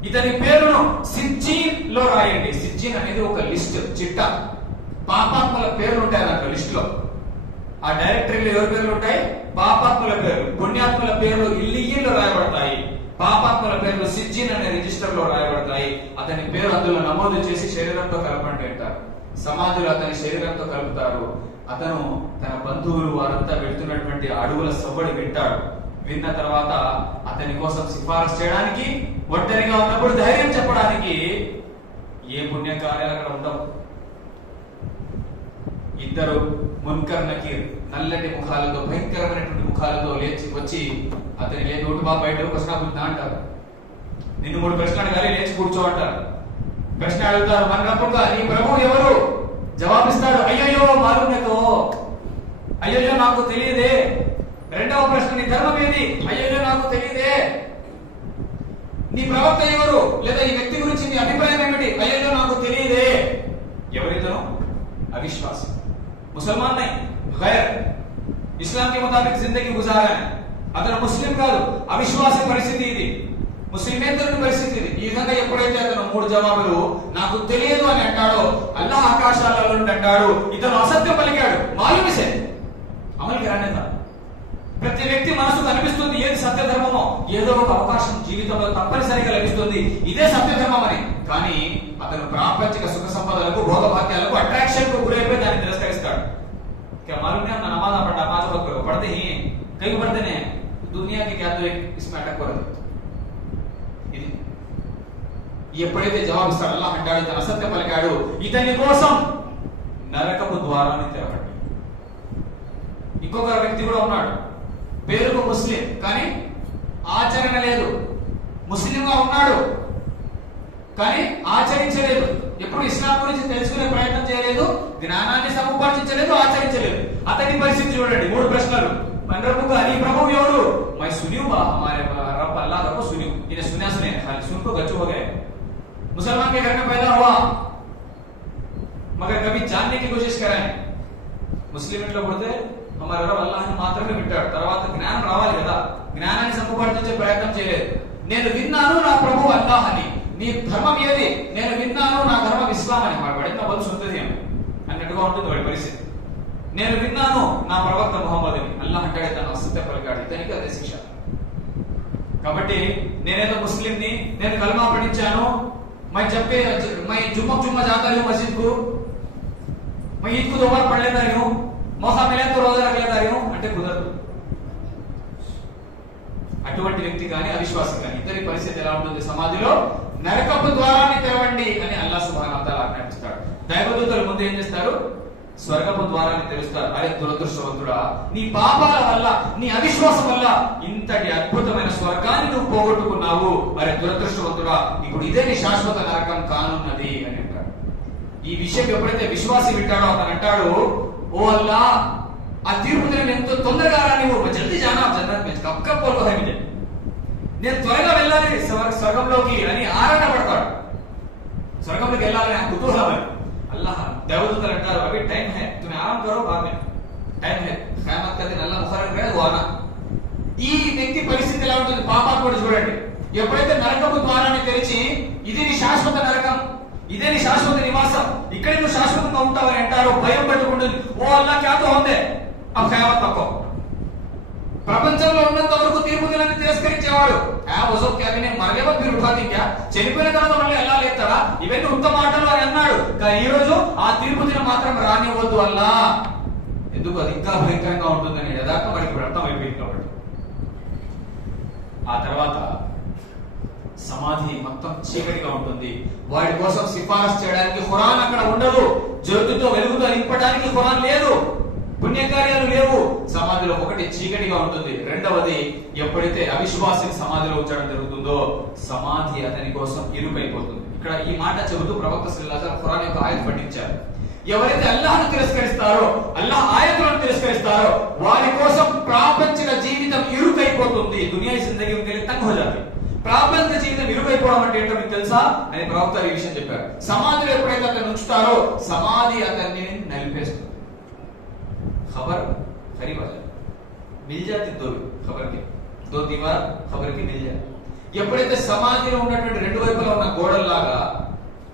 ఇతని పేరును సిజ్జీన్ లో రాయండి. సిజ్జీన్ అనేది ఒక లిస్ట్, చిట్ట. పాపాత్మల పేర్లు ఉంటాయి దాంట్లో లిస్ట్ లో. ఆ డైరెక్టరీలో ఎవరి పేర్లు ఉంటాయి? పాపాత్మల పేర్లు. పుణ్యాత్మల పేర్లు ఇల్లియీల్లో రాయబడతాయి. పాపాత్మల పేర్లు సిజ్జీన్ అనే రిజిస్టర్ లో రాయబడతాయి. అతని పేరు అందులో నమోదు చేసి శరీరంతో కలపండి అంటారు. సమాధులు అతని శరీరంతో కలుపుతారు. అతను తన బంధువులు వారంతా వెళ్తున్నటువంటి అడుగుల సవ్వడి వింటాడు. విన్న తర్వాత అతని కోసం సిఫారసు చేయడానికి, ఒంటరిగా ఉన్నప్పుడు ధైర్యం చెప్పడానికి ఏ పుణ్య కార్యాలు అక్కడ ఉండవు. ఇద్దరు మున్కర్ నకీర్ నల్లటి ముఖాలతో, భయంకరమైనటువంటి ముఖాలతో లేచి వచ్చి అతని లేదు ఒకటి బాబు బయట ప్రశ్న అడుగుతున్నా అంటారు. నిన్ను 3 ప్రశ్నలు అడగాలి, లేచి కూర్చో అంటారు. ప్రశ్న అడుగుతారు, మన రబ్బుగా నీ ప్రభు ఎవరు? జవాబిస్తాడు, అయ్యయ్యో మాలున్నతో, అయ్యయ్యో నాకు తెలియదే. రెండవ ప్రశ్న, నీ ధర్మం ఏది? అయ్యయ్యో నాకు తెలియదే. నీ ప్రవక్త ఎవరు? లేదా ఈ వ్యక్తి గురించి నీ అభిప్రాయం ఏమిటి? అయ్యయ్యో నాకు తెలియదే. ఎవరితను? అవిశ్వాసి, ముసల్మాన్ నై, గైర్ ఇస్లాం के मुताबिक जिंदगी गुजारा है. అతను ముస్లిం కాదు, అవిశ్వాసి పరిస్థితి ఇది. ముస్లిమేతరుని పరిస్థితి ఇది. ఈ విధంగా ఎప్పుడైతే అతను 3 జవాబులు నాకు తెలియదు అని అంటాడో అల్లాహ్ ఆకాశాలలో నుండి అంటాడు, ఇతను అసత్యం పలికాడు, మాలుమిసే అమలుకి రానేదా. ప్రతి వ్యక్తి మనసుకు అనిపిస్తుంది ఏది సత్య ధర్మమో, ఏదో ఒక అవకాశం జీవితంలో తప్పనిసరిగా లభిస్తుంది, ఇదే సత్య ధర్మం అని. కానీ అతను ప్రాపంచిక సుఖ సంపదలకు, భోగభాగ్యాలకు, అట్రాక్షన్ కు గురైపోయి దాన్ని తిరస్కరిస్తాడు. क्या मालूम है अपना नमाज पढ़ा, 5 वक्त करो, पढ़ते ही कई पढ़ते हैं, दुनिया की क्या तो एक इसमें अटक कर ఇది ఎప్పుడైతే జవాబు ఇస్తాడు అల్లాహ్ అంటాడు, ఇతను అసత్యం పలికాడు, ఇతని కోసం నరకపు ద్వారాన్ని తెరవండి. ఇంకొక వ్యక్తి కూడా ఉన్నాడు, పేరుకు ముస్లిం కానీ ఆచరణ లేదు. ముస్లింగా ఉన్నాడు కానీ ఆచరించలేదు. ఎప్పుడు ఇస్లాం గురించి తెలుసుకునే ప్రయత్నం చేయలేదు, జ్ఞానాన్ని సముపార్జించలేదు, ఆచరించలేదు. అతని పరిస్థితి చూడండి. 3 ప్రశ్నలు. మన రబ్బుగా నీ ప్రభువు ఎవరు? मैं सुनी हूं, हमारे रब अल्लाह का को सुनी हूं. इन्हें सुने खाली सुन को गच्चू हो गए. मुसलमान के घर में पैदा हुआ मगर कभी जानने की कोशिश करा है. ముస్లిం ఇంట్లో పుడితే हमारे रब అల్లాహ్ని మాత్రమే వింటాడు. తర్వాత జ్ఞానం రావాలి కదా, జ్ఞానాన్ని సముపార్జించే ప్రయత్నం చేయలేదు. నేను విన్నాను నా ప్రభువు అల్లాహ్ అని. నీ ధర్మం ఏది? నేను విన్నాను నా ధర్మం ఇస్లాం అని. వాడిన బదులు సొంతది అన్నట్టుగా ఉంటుంది వాడి పరిస్థితి. నేను విన్నాను నా ప్రవక్త ముహమ్మద్ అని. అల్లాహ్ అంటాడు, తను అసత్య పలికాడు, ఇతనికి అదే శిక్ష. కాబట్టి నేనేదో ముస్లింని, నేను కల్మా పఠించాను, मैं जुम्मा जाता हूँ मस्जिद को, मैं ईद को 2 बार पढ़ लेता हूँ, मौका मिले तो रोजा रख लेता हूँ అంటే కుదరదు. అటువంటి వ్యక్తి కానీ అవిశ్వాసి కానీ ఇద్దరి పరిస్థితి ఎలా ఉంటుంది? సమాధిలో నరకపు ద్వారాన్ని తెరవండి అని అల్లాహ్ సుబ్హానహు వ తఆలా ఆజ్ఞాపిస్తాడు. దైవదూతలు ముందు ఏం చేస్తారు? స్వర్గపు ద్వారాన్ని తెరుస్తారు. అరే దురదృష్టవంతుడా, నీ పాపాల వల్ల, నీ అవిశ్వాసం వల్ల ఇంతటి అద్భుతమైన స్వర్గాన్ని నువ్వు పోగొట్టుకున్నావు. అరే దురదృష్టవంతుడా, ఇప్పుడు ఇదే నీ శాశ్వత నరకం కానున్నది అని అంటాడు. ఈ విషయం ఎప్పుడైతే విశ్వాసి వింటాడో అతను అంటాడు, ఓ అల్లా, ఆ తీర్పు దినం ఎంతో తొందరగా రా, నువ్వు జల్దీ జానా జన్నత్ మే కబ్ కబ్ బోల్కో హై ముझे, నేను త్వరగా వెళ్ళాలి స్వర్గంలోకి అని ఆరాటపడతాడు. స్వర్గంలోకి వెళ్ళాలి అని కుతూహలం. अल्लाह देवदूतలు అంటారు, अभी टाइम है, तुम्हें आराम करो, बाद में टाइम है, क़यामत का दिन अल्लाह मुकर्रर है वो आना. ఈ వ్యక్తి పరిస్థితి ఎలా ఉంటుంది. పాపాలు కూడా చూడండి, ఎప్పుడైతే నరకపు ద్వారాన్ని తెరిచి ఇది నీ శాశ్వత నరకం, ఇదే నీ శాశ్వత నివాసం, ఇక్కడే నువ్వు శాశ్వతంగా ఉంటావని అంటారు, భయం పట్టుకుంటుంది. ఓ అల్లా క్యాతో ఉందే ఆ ఖయామత్ తక్కువ. ప్రపంచంలో ఉన్నంత వరకు తీర్పు దినాన్ని తిరస్కరించేవాడు చనిపోయిన తర్వాత మళ్ళీ ఎలా లేస్తాడా, ఇవన్నీ ఉత్తమ మాటలు అని అన్నాడు. కానీ ఈ రోజు ఆ తీర్పు దినం మాత్రం రానివ్వద్దు అల్లా. ఎందుకు? అది ఇంకా భయంకరంగా ఉంటుందని యథార్థం వాడికి అర్థం అయిపోయింది కాబట్టి. ఆ తర్వాత సమాధి మొత్తం చీకటిగా ఉంటుంది. వాడి కోసం సిఫారసు చేయడానికి ఖురాన్ అక్కడ ఉండదు. జ్యోతితో వెలుగుతో నింపడానికి ఖురాన్ లేదు, పుణ్యకార్యాలు లేవు. సమాధిలో ఒకటి చీకటిగా ఉంటుంది. రెండవది, ఎప్పుడైతే అవిశ్వాసిని సమాధిలో ఉంచడం జరుగుతుందో సమాధి అతని కోసం ఇరుకైపోతుంది. ఇక్కడ ఈ మాట చెబుతూ ప్రవక్త సల్లల్లాహు అలైహి వసల్లం ఖురాన్ యొక్క ఆయత్ పఠించారు. ఎవరైతే అల్లాహ్ను తిరస్కరిస్తారో, అల్లాహ్ ఆయతులను తిరస్కరిస్తారో వారి కోసం ప్రాపంచిక జీవితం ఇరుకైపోతుంది. దునియా జిందగీ ఉన్కే లియే తంగ్ హో జాతి. ప్రాపంచిక జీవితం ఇరుకైపోవడం అంటే ఏంటో మీకు తెలుసా అని ప్రవక్త ఈ విషయం చెప్పారు. సమాధిలో ఎప్పుడైతే అతన్ని ఉంచుతారో సమాధి అతన్ని నలిపేస్తుంది. खबर करीब आ जाए, मिल जाती दो खबर की, दो दीवार खबर की मिल जाए. ఎప్పుడైతే సమాధిలో ఉన్నటువంటి రెండు వైపులా ఉన్న గోడల్లాగా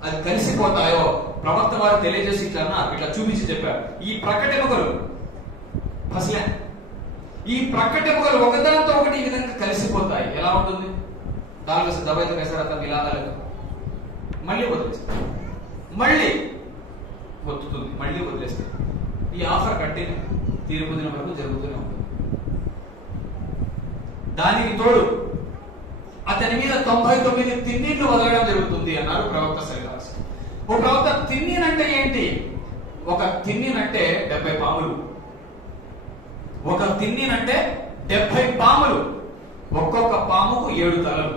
అది కలిసిపోతాయో ప్రవక్త వారు తెలియజేసి ఇట్లా చూపించి చెప్పారు. ఈ ప్రకటెముకలు ఫస్లే, ఈ ప్రకటెముకలు ఒకదానితో ఒకటి ఈ విధంగా కలిసిపోతాయి. ఎలా ఉంటుంది? దానిలో దబాయితో వేసారత మిలాదాలు మళ్ళీ వదిలేస్తారు, మళ్ళీ ఒత్తుతుంది, మళ్ళీ వదిలేస్తారు. ఈ ఆఫర్ కంటిన్యూ తీర్పు దినం వరకు జరుగుతూనే ఉంటుంది. దానికి తోడు అతని మీద 99 తిన్నీళ్లు వదలడం జరుగుతుంది అన్నారు ప్రవక్త సల్లల్లాహు అలైహి వసల్లం. ఓ ప్రవక్త, తిన్నీన్ అంటే ఏంటి? ఒక తిన్నీన్ అంటే 70 పాములు. ఒక తిన్నీన్ అంటే 70 పాములు, ఒక్కొక్క పాముకు 7 తలలు.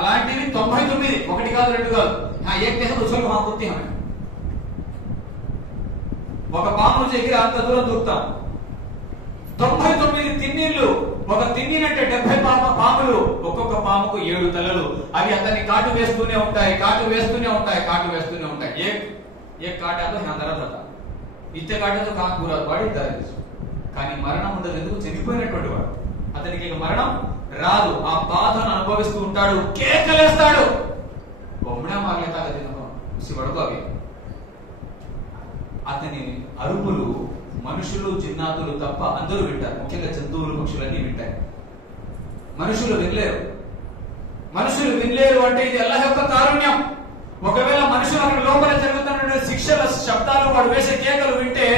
అలాంటివి 99, ఒకటి కాదు రెండు కాదు. ఏం దేశం ఉసలు మాకుత్తి హమే ఒక పాము దగ్గర అంత దూరం దూకుతాం. 99 తిన్నీళ్లు. ఒక తిన్నీనంటే 70 పాములు, ఒక్కొక్క పాముకు 7 తలలు. అవి అతన్ని కాటు వేస్తూనే ఉంటాయి, కాటు వేస్తూనే ఉంటాయి, కాటు వేస్తూనే ఉంటాయి. ఏ కాటాతో అందరదా ఇచ్చే కాటతో కాకూర వాడి దారి. కానీ మరణం ఉండదు. ఎందుకు? చనిపోయినటువంటి వాడు, అతనికి ఇక మరణం రాదు. ఆ బాధను అనుభవిస్తూ ఉంటాడు, కేకలేస్తాడు. బొమ్మడా మారలేతా వడుకో అవి. అతని అరుపులు మనుషులు జిన్నాతులు తప్ప అందరూ వింటారు. ముఖ్యంగా జంతువులు పక్షులన్నీ వింటాయి, మనుషులు వినలేరు. మనుషులు వినలేరు అంటే ఇది అల్లాహ్ యొక్క కారుణ్యం. ఒకవేళ మనుషులు అక్కడ లోపల జరుగుతున్న శిక్షల శబ్దాలు, వాడు వేసే కేకలు వింటే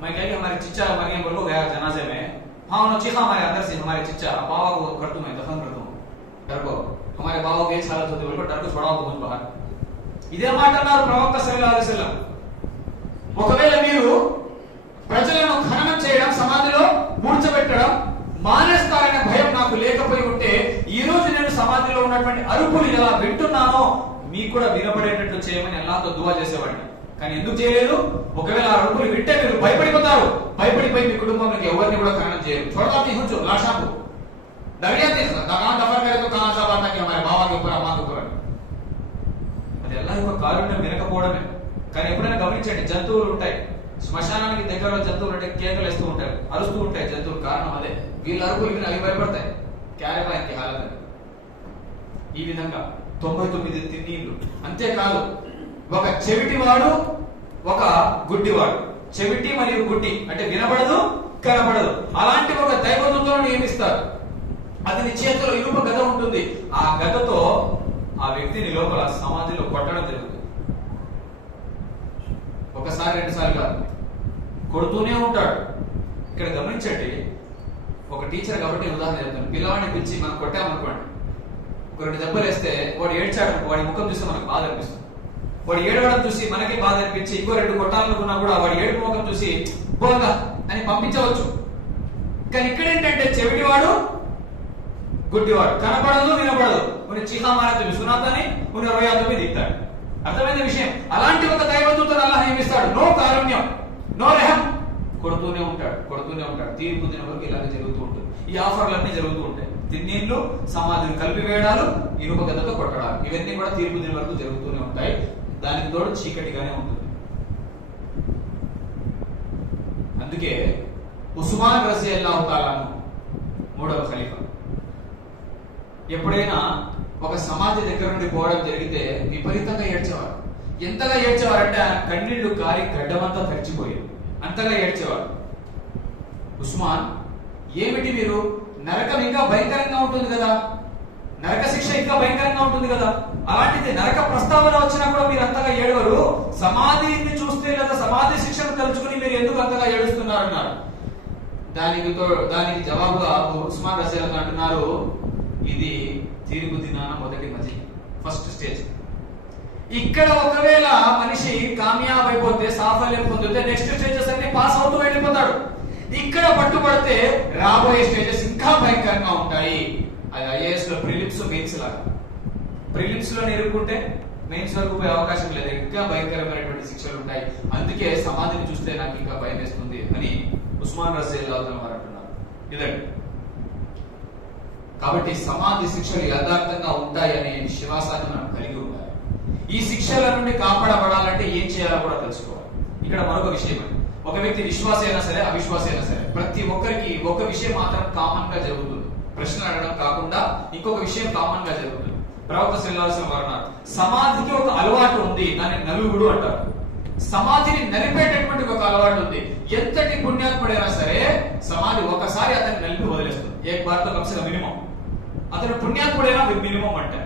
हमारे चिच्चा मरियम बोलो गया जनाजे में, हाँ उन्होंने चीखा हमारे अंदर से, हमारे चिच्चा बाबा को कर दूं, मैं दफन कर दूं, डर को हमारे बाबा को 1 हालत होती है, बोलो डर को छोड़ाओ तो मुझ बाहर. ఇదే మాట అన్నారు ప్రవక్త సల్లల్లాహు అలైహి వసల్లం. ఒకవేళ మీరు ప్రజలను ఖననం చేయడం, సమాధిలో పూడ్చబెట్టడం మానేస్తారనే భయం నాకు లేకపోయి ఉంటే ఈ రోజు నేను సమాధిలో ఉన్నటువంటి అరుపులు ఎలా వింటున్నానో మీకు కూడా వినపడేటట్టు చేయమని అల్లాహ్తో దువా చేసేవాడిని. కానీ ఎందుకు చేయలేదు? ఒకవేళ ఆ అరుపులు వింటే మీరు భయపడిపోతారు. భయపడిపోయి మీ కుటుంబంలోకి ఎవరిని కూడా ఖననం చేయరు. छोड़वाती हूं जो लाशा को दरिया में कहां दफन करे तो कहां सब आता कि हमारे बाबा के ऊपर अम्मा के ऊपर. అది అల్లాహ్ యొక్క కారుణ్యం వినకపోవడమే. కానీ ఎప్పుడైనా గమనించండి, జంతువులు ఉంటాయి, శ్మశానానికి దగ్గర జంతువులు అంటే కేకలు వేస్తూ ఉంటాయి, అరుస్తూ ఉంటాయి జంతువులు. కారణం అదే, వీళ్ళ అరుపులు విని అవి భయపడతాయి. క్యారెబాయికి హాలత్. ఈ విధంగా 99 తిన్నీళ్లు. అంతేకాదు, ఒక చెవిటివాడు, ఒక గుడ్డివాడు. చెవిటి మరియు గుడ్డి అంటే వినబడదు, కనబడదు. అలాంటి ఒక దైవదూతను నియమిస్తారు. అతని చేతిలో ఇనుప గద ఉంటుంది. ఆ గదతో ఆ వ్యక్తిని లోపల సమాధిలో కొట్టడం జరుగుతుంది. ఒకసారి 2 సార్లు కాదు, కొడుతూనే ఉంటాడు. ఇక్కడ గమనించండి, ఒక టీచర్ కాబట్టి ఉదాహరణ చెప్తాను. పిల్లవాడిని పిలిచి మనం కొట్టామనుకోండి, ఒక 2 దెబ్బలు వేస్తే వాడు ఏడ్చాడు, వాడి ముఖం చూస్తే మనకు బాధ అనిపిస్తుంది. వాడు ఏడవడం చూసి మనకి బాధ అనిపించి ఇంకో 2 కొట్టాలనుకున్నా కూడా వాడి ఏడుపు ముఖం చూసి పోగా అని పంపించవచ్చు. కానీ ఇక్కడ ఏంటంటే చెవిటివాడు, గుడ్డివాడు, కనపడదు, వినపడదు. కొన్ని చీహా మారదు సునాతని, కొన్ని రోయాదు దిగుతాడు. అర్థమైన విషయం. అలాంటి ఒక దైవదూతను అల్లాహ్ నియమిస్తాడు. నో కారుణ్యం, నో రెహం. కొడుతూనే ఉంటాడు, కొడుతూనే ఉంటాడు. తీర్పు దినం వరకు ఇలాగే జరుగుతూ ఉంటుంది. ఈ ఆఫర్లన్నీ జరుగుతూ ఉంటాయి. తిన్నీళ్లు, సమాధిని కలిపివేయడాలు, ఇనుప గదతో కొట్టడాలు, ఇవన్నీ కూడా తీర్పు దినం వరకు జరుగుతూనే ఉంటాయి. దానికి తోడు చీకటిగానే ఉంటుంది. అందుకే ఉస్మాన్ రజీయల్లాహు తాలా 3వ ఖలీఫా, ఎప్పుడైనా ఒక సమాధి దగ్గర నుండి పోవడం జరిగితే విపరీతంగా ఏడ్చేవారు. ఎంతగా ఏడ్చేవారంటే ఆయన కన్నీళ్లు కారి గడ్డమంతా తడిచిపోయారు, అంతగా ఏడ్చేవారు. ఉస్మాన్, ఏమిటి మీరు, నరకం ఇంకా భయంకరంగా ఉంటుంది కదా, నరక శిక్ష ఇంకా భయంకరంగా ఉంటుంది కదా, అలాంటిది నరక ప్రస్తావన వచ్చినా కూడా మీరు అంతగా ఏడవరు, సమాధిని చూస్తే లేదా సమాధి శిక్షను తలుచుకుని మీరు ఎందుకు అంతగా ఏడుస్తున్నారు అన్నారు. దానికి జవాబుగా ఉస్మాన్ రజీయల్లాహు అంటున్నారు, ఇది తీర్పు దినాన మొదటి మజిలీ, ఫస్ట్ స్టేజ్. ఇక్కడ ఒకవేళ మనిషి కామయాబ్ అయిపోతే, సాఫల్యం పొందితే నెక్స్ట్ స్టేజెస్ అన్ని పాస్ అవుతూ వెళ్ళిపోతాడు. ఇక్కడ పట్టుబడితే రాబోయే స్టేజెస్ ఇంకా భయంకరంగా ఉంటాయి. అది ఐఏఎస్ లో ప్రిలిమ్స్ మెయిన్స్ లాగా. ప్రిలిమ్స్ లో ఎదుర్కొంటే మెయిన్స్ వరకు పోయే అవకాశం లేదు, ఇంకా భయంకరమైనటువంటి శిక్షలు ఉంటాయి. అందుకే సమాధిని చూస్తే నాకు ఇంకా భయం వేస్తుంది అని ఉస్మాన్ రజీయల్లాహు అన్హు అంటున్నారు. ఇదండి. కాబట్టి సమాధి శిక్షలు యథార్థంగా ఉంటాయనే విశ్వాసాన్ని మనం కలిగి ఉండాలి. ఈ శిక్షల నుండి కాపాడబడాలంటే ఏం చేయాలో కూడా తెలుసుకోవాలి. ఇక్కడ మరొక విషయం అండి, ఒక వ్యక్తి విశ్వాస అయినా సరే అవిశ్వాస అయినా సరే ప్రతి ఒక్కరికి ఒక విషయం మాత్రం కామన్ గా జరుగుతుంది. ప్రశ్న అడగడం కాకుండా ఇంకొక విషయం కామన్ గా జరుగుతుంది. ప్రవక్త సల్లల్లాహు అలైహి వసల్లం అన్నారు, సమాధికి ఒక అలవాటు ఉంది, దాన్ని నలుగుడు అంటారు. సమాధిని నలిపేటటువంటి ఒక అలవాటు ఉంది. ఎంతటి పుణ్యాత్ముడైనా సరే సమాధి ఒకసారి అతన్ని నలిపి వదిలేస్తుంది. ఏక్ బార్తో కమ్సే మినిమం, అతను పుణ్యాత్ముడైనా మినిమం అంటే.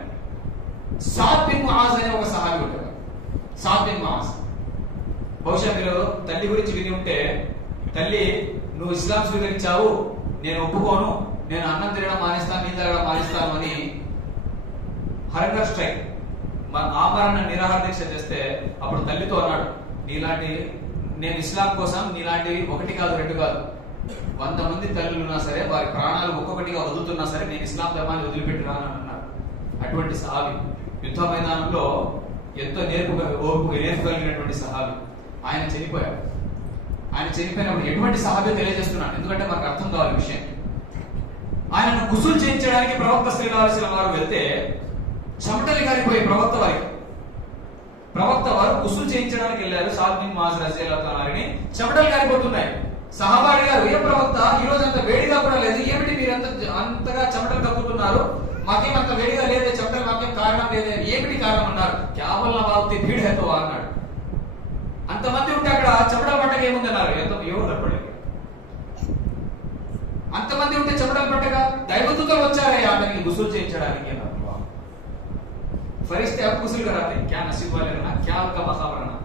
సాద్ బిన్ ముఆజ్ అనే ఒక సహాబీ ఉంటాడు. సాద్ బిన్ ముఆజ్, బహుశా మీరు తల్లి గురించి విని ఉంటే, తల్లి నువ్వు ఇస్లాం స్వీకరించావు, నేను ఒప్పుకోను, నేను అన్నం తినడం మానేస్తాను, నీళ్ళు తాగడం మానేస్తాను అని హంగర్ స్ట్రైక్, ఆమరణ నిరాహార దీక్ష చేస్తే అప్పుడు తల్లితో అన్నాడు, నీలాంటి, నేను ఇస్లాం కోసం నీలాంటివి ఒకటి కాదు రెండు కాదు 100 మంది తల్లులు ఉన్నా సరే వారి ప్రాణాలు ఒక్కొక్కటిగా వదులుతున్నా సరే నేను ఇస్లాం ధర్మాన్ని వదిలిపెట్టిరాను అని అన్నారు. అటువంటి సహాబీ, యుద్ధ మైదానంలో ఎంతో నేర్పు కలిగినటువంటి సహాబీ. ఆయన చనిపోయాడు. ఆయన చనిపోయినప్పుడు ఎటువంటి సహాబీ తెలియజేస్తున్నాను, ఎందుకంటే మనకు అర్థం కావాలి విషయం. ఆయనను గుసులు చేయించడానికి ప్రవక్త సల్లల్లాహు అలైహి వసల్లం వారు వెళ్తే చెమటలు గారిపోయి ప్రవక్త వారు గుసులు చేయించడానికి వెళ్ళారు. సాద్ బిన్ ముఆజ్ రజీయల్లాహు అన్హుని చెమటలు గారిపోతున్నాయి. సహాబా అడిగారు, ఏ ప్రవక్త, ఈ రోజు అంత వేడిగా కూడా లేదు, ఏమిటి మీరు అంతగా చెమటలు కప్పుతున్నారు, మాకేం అంత వేడిగా లేదే, చెమటలు మాకేం కారణం లేదే, ఏమిటి కారణం అన్నారు. కేవలం బాబు భీడ్ హేతో అన్నాడు. అంతమంది ఉంటే అక్కడ చెమటల పట్టక ఏముంది అన్నారు. ఎవరు కనపడలేదు. అంతమంది ఉంటే చెమటలు పట్టగా దైవదూతలు వచ్చారే అతనికి గుసులు చేయించడానికి అన్నారు. ఫరిస్తే అబ్ గుసులు కరాతే క్యా నసీబ్ వాలే రహనా, క్యా ఉన్కా మఖాబ్ రహనా.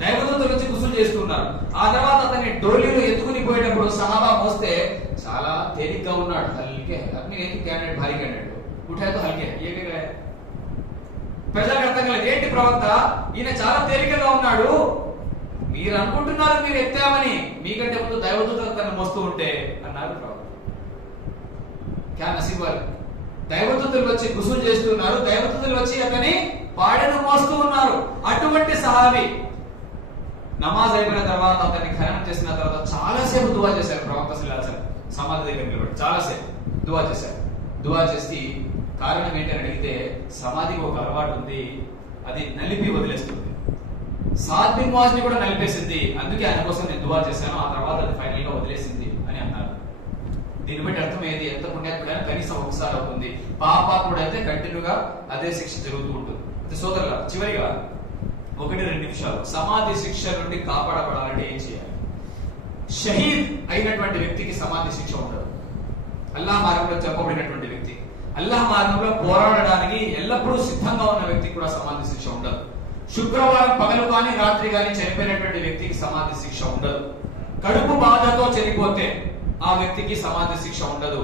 దైవదూతలు వచ్చి గుసులు చేస్తున్నారు. ఆ తర్వాత అతన్ని డోలీలో ఎత్తుకుని పోయేటప్పుడు సహాబా మోస్తే చాలా తేలిగ్గా ఉన్నాడు. హల్కే అన్ని క్యాండిడేట్ భారీ క్యాండిడేట్ ఉఠాయతో హల్కే ఏకగా ప్రజలకు అర్థం కాలేదు, ఏంటి ప్రవక్త ఈయన చాలా తేలికగా ఉన్నాడు, మీరు అనుకుంటున్నారు మీరు ఎత్తామని, మీకంటే ముందు దైవదూతలు తను మోస్తూ ఉంటే అన్నారు ప్రవక్త. క్యా నసీబ్ వాలే, దైవదూతలు వచ్చి గుసులు చేస్తున్నారు, దైవదూతలు వచ్చి అతని పాడెను మోస్తూ ఉన్నారు. అటువంటి సహాబీ నమాజ్ అయిపోయిన తర్వాత అతన్ని ఖననం చేసిన తర్వాత చాలాసేపు దువా చేశారు ప్రవక్త సల్లల్లాహు అలైహి వసల్లం. సమాధి దగ్గర నిలబడి చాలాసేపు దువా చేశారు. దువా చేసి కారణం ఏంటని అడిగితే, సమాధికి ఒక అలవాటు ఉంది, అది నలిపి వదిలేస్తుంది. సాద్ బిన్ ముఆజ్ ని కూడా నలిపేసింది, అందుకే ఆయన కోసం నేను దువా చేశాను, ఆ తర్వాత అది ఫైనల్ గా వదిలేసింది అని అన్నారు. దీన్ని బట్టి అర్థం ఏది, ఎంత పుణ్యాత్ముడైనా కనీసం ఒకసారి అవుతుంది, పాపాత్ముడైతే కంటిన్యూగా అదే శిక్ష జరుగుతూ ఉంటుంది. సోదరుల, చివరిగా 1-2 నిమిషాలు, సమాధి శిక్ష నుండి కాపాడబడాలంటే ఏం చేయాలి? షహీద్ అయినటువంటి వ్యక్తికి సమాధి శిక్ష ఉండదు. అల్లాహ్ మార్గంలో చెప్పబడినటువంటి వ్యక్తి, అల్లాహ్ మార్గంలో పోరాడడానికి ఎల్లప్పుడూ సిద్ధంగా ఉన్న వ్యక్తికి కూడా సమాధి శిక్ష ఉండదు. శుక్రవారం పగలు కానీ రాత్రి కానీ చనిపోయినటువంటి వ్యక్తికి సమాధి శిక్ష ఉండదు. కడుపు బాధతో చనిపోతే ఆ వ్యక్తికి సమాధి శిక్ష ఉండదు.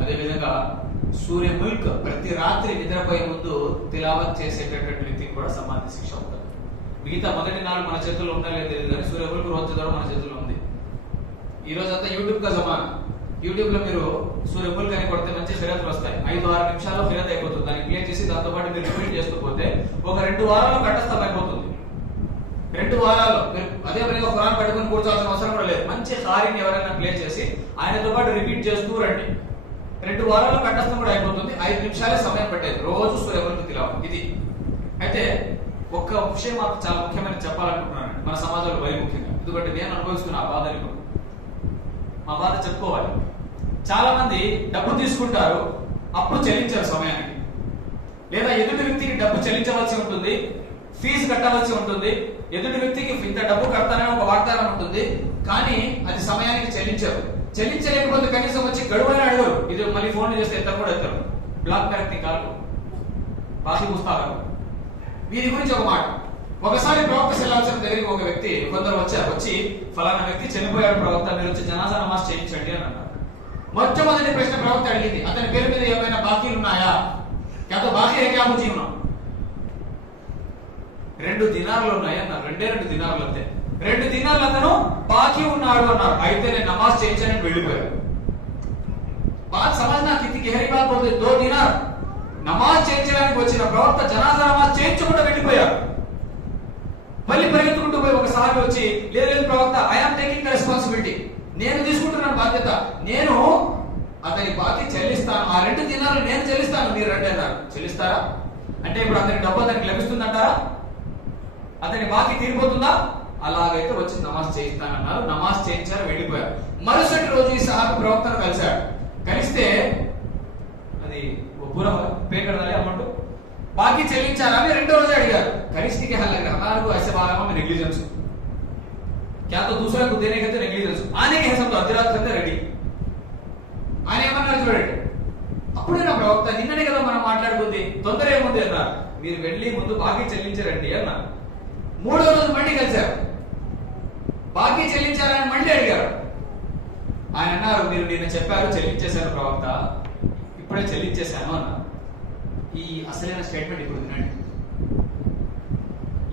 అదేవిధంగా సూర్య ముల్క్ ప్రతి రాత్రి నిద్రపోయే ముందు తిలావత్ చేసేటటువంటి వ్యక్తికి కూడా సమాధి శిక్ష ఉండదు. మిగతా మొదటి 4 మన చేతుల్లో ఉందా లేదు తెలియదు, కానీ సూర్య ముల్క్ రోజు చదవడం మన చేతుల్లో ఉంది. ఈ రోజు అంతా యూట్యూబ్ కా జమానా. యూట్యూబ్ లో మీరు సూర్య ముల్క్ అని కొడితే మంచి ఫిర్యాదులు వస్తాయి. 5-6 నిమిషాల్లో ఫిర్యాదు అయిపోతుంది. దాన్ని క్లియర్ చేసి దాంతో పాటు మీరు రిపీట్ చేస్తూ పోతే ఒక 2 వారాల్లో కంఠస్థం అయిపోతుంది. 2 వారాల్లో మీరు అదే పనిగా ఖురాన్ పట్టుకుని కూర్చోవాల్సిన అవసరం కూడా లేదు. మంచి హారీని ఎవరైనా ప్లే చేసి ఆయనతో పాటు రిపీట్ చేస్తూ రండి. 2 వారాల్లో కంఠస్థం కూడా అయిపోతుంది. 5 నిమిషాలే సమయం పట్టేది రోజు సూర్య ముల్క్ తిలావత్. ఇది అయితే ఒక్క విషయం మాకు చాలా ముఖ్యమైన చెప్పాలనుకుంటున్నాను, మన సమాజంలో మరీ ముఖ్యంగా, ఎందుకంటే నేను అనుభవిస్తున్న ఆ బాధని మా బాధ చెప్పుకోవాలి. చాలా మంది డబ్బు తీసుకుంటారు, అప్పు చెల్లించారు సమయానికి, లేదా ఎదుటి వ్యక్తికి డబ్బు చెల్లించవలసి ఉంటుంది, ఫీజు కట్టవలసి ఉంటుంది, ఎదుటి వ్యక్తికి ఇంత డబ్బు కడతానని ఒక వాగ్దానం ఉంటుంది, కానీ అది సమయానికి చెల్లించారు. చెల్లించలేకపోతే కనీసం వచ్చి గడువైన అడగరు. ఇది మళ్ళీ ఫోన్ చేస్తే ఎత్తారు కూడా ఎత్తారు, బ్లాక్ కరెక్టింగ్ కాదు, బాకీ పుస్తకాలు. వీరి గురించి ఒక మాట. ఒకసారి ప్రవక్త సెల్లాల్సిన దగ్గరికి ఒక వ్యక్తి కొందరు వచ్చారు. వచ్చి ఫలానా వ్యక్తి చనిపోయాడు ప్రవక్త, మీరు వచ్చి జనాజా నమాజ్ చేయించండి అని అన్నారు. మొట్టమొదటి ప్రశ్న ప్రవక్త అడిగింది, అతని పేరు మీద ఏమైనా బాకీలు ఉన్నాయా? క్యాతో బాకీ ఏ క్యా జీవనం? 2 దినార్లు ఉన్నాయి అన్నారు. 2 దినార్లు అంతే. 2 దినార్లు అతను బాకీ ఉన్నాడు అన్నారు. అయితే నేను నమాజ్ చేయించని వెళ్ళిపోయాడు. బాగా సమజ్నా కితి గహరీ బాత్ బోల్తే 2 దినార్ నమాజ్ చేయించడానికి వచ్చిన ప్రవక్త జనాజా నమాజ్ చేయించకుండా వెళ్ళిపోయారు. మళ్ళీ పరిగెత్తుకుంటూ పోయి ఒక సహాబి వచ్చి, లేదు ప్రవక్త, I am taking the responsibility, నేను తీసుకుంటున్నాను బాధ్యత, నేను అతని బాకీ చెల్లిస్తాను, ఆ 2 దినాలు నేను చెల్లిస్తాను, మీరు రండి అన్నారు. చెల్లిస్తారా అంటే ఇప్పుడు అతని డబ్బు అతనికి లభిస్తుందంటారా? అతని బాకీ తీరిపోతుందా? అలాగైతే వచ్చి నమాజ్ చేయిస్తానన్నారు. నమాజ్ చేయించారు, వెళ్ళిపోయారు. మరుసటి రోజు ఈ సహాబి ప్రవక్తను కలిశాడు. కలిస్తే అది పూరా పే కడాలి అమౌంట్, బాకీ చెల్లించారా అని 2వ రోజు అడిగారు. करिश्ती के हाल लग रहा हमारे को ऐसे बारे में नेग्लिजेंस क्या तो दूसरा को देने के तो नेग्लिजेंस आने के सब तो అర్ధరాత్రి అంతా రెడీ. ఆయన ఏమన్నారు చూడండి, అప్పుడైనా ప్రవక్త నిన్ననే కదా మనం మాట్లాడుకుంది, తొందర ఏముంది అన్నారు. మీరు వెళ్ళి ముందు బాకీ చెల్లించారండి అన్నారు. 3వ రోజు మళ్ళీ కలిశారు, బాకీ చెల్లించారని మళ్ళీ అడిగారు. ఆయన అన్నారు, మీరు నిన్న చెప్పారు చెల్లించేశారు ప్రవక్త, ఇప్పుడే చెల్లించేశాను అన్నారు. ఈ అసలైన స్టేట్మెంట్ ఇప్పుడు వినండి.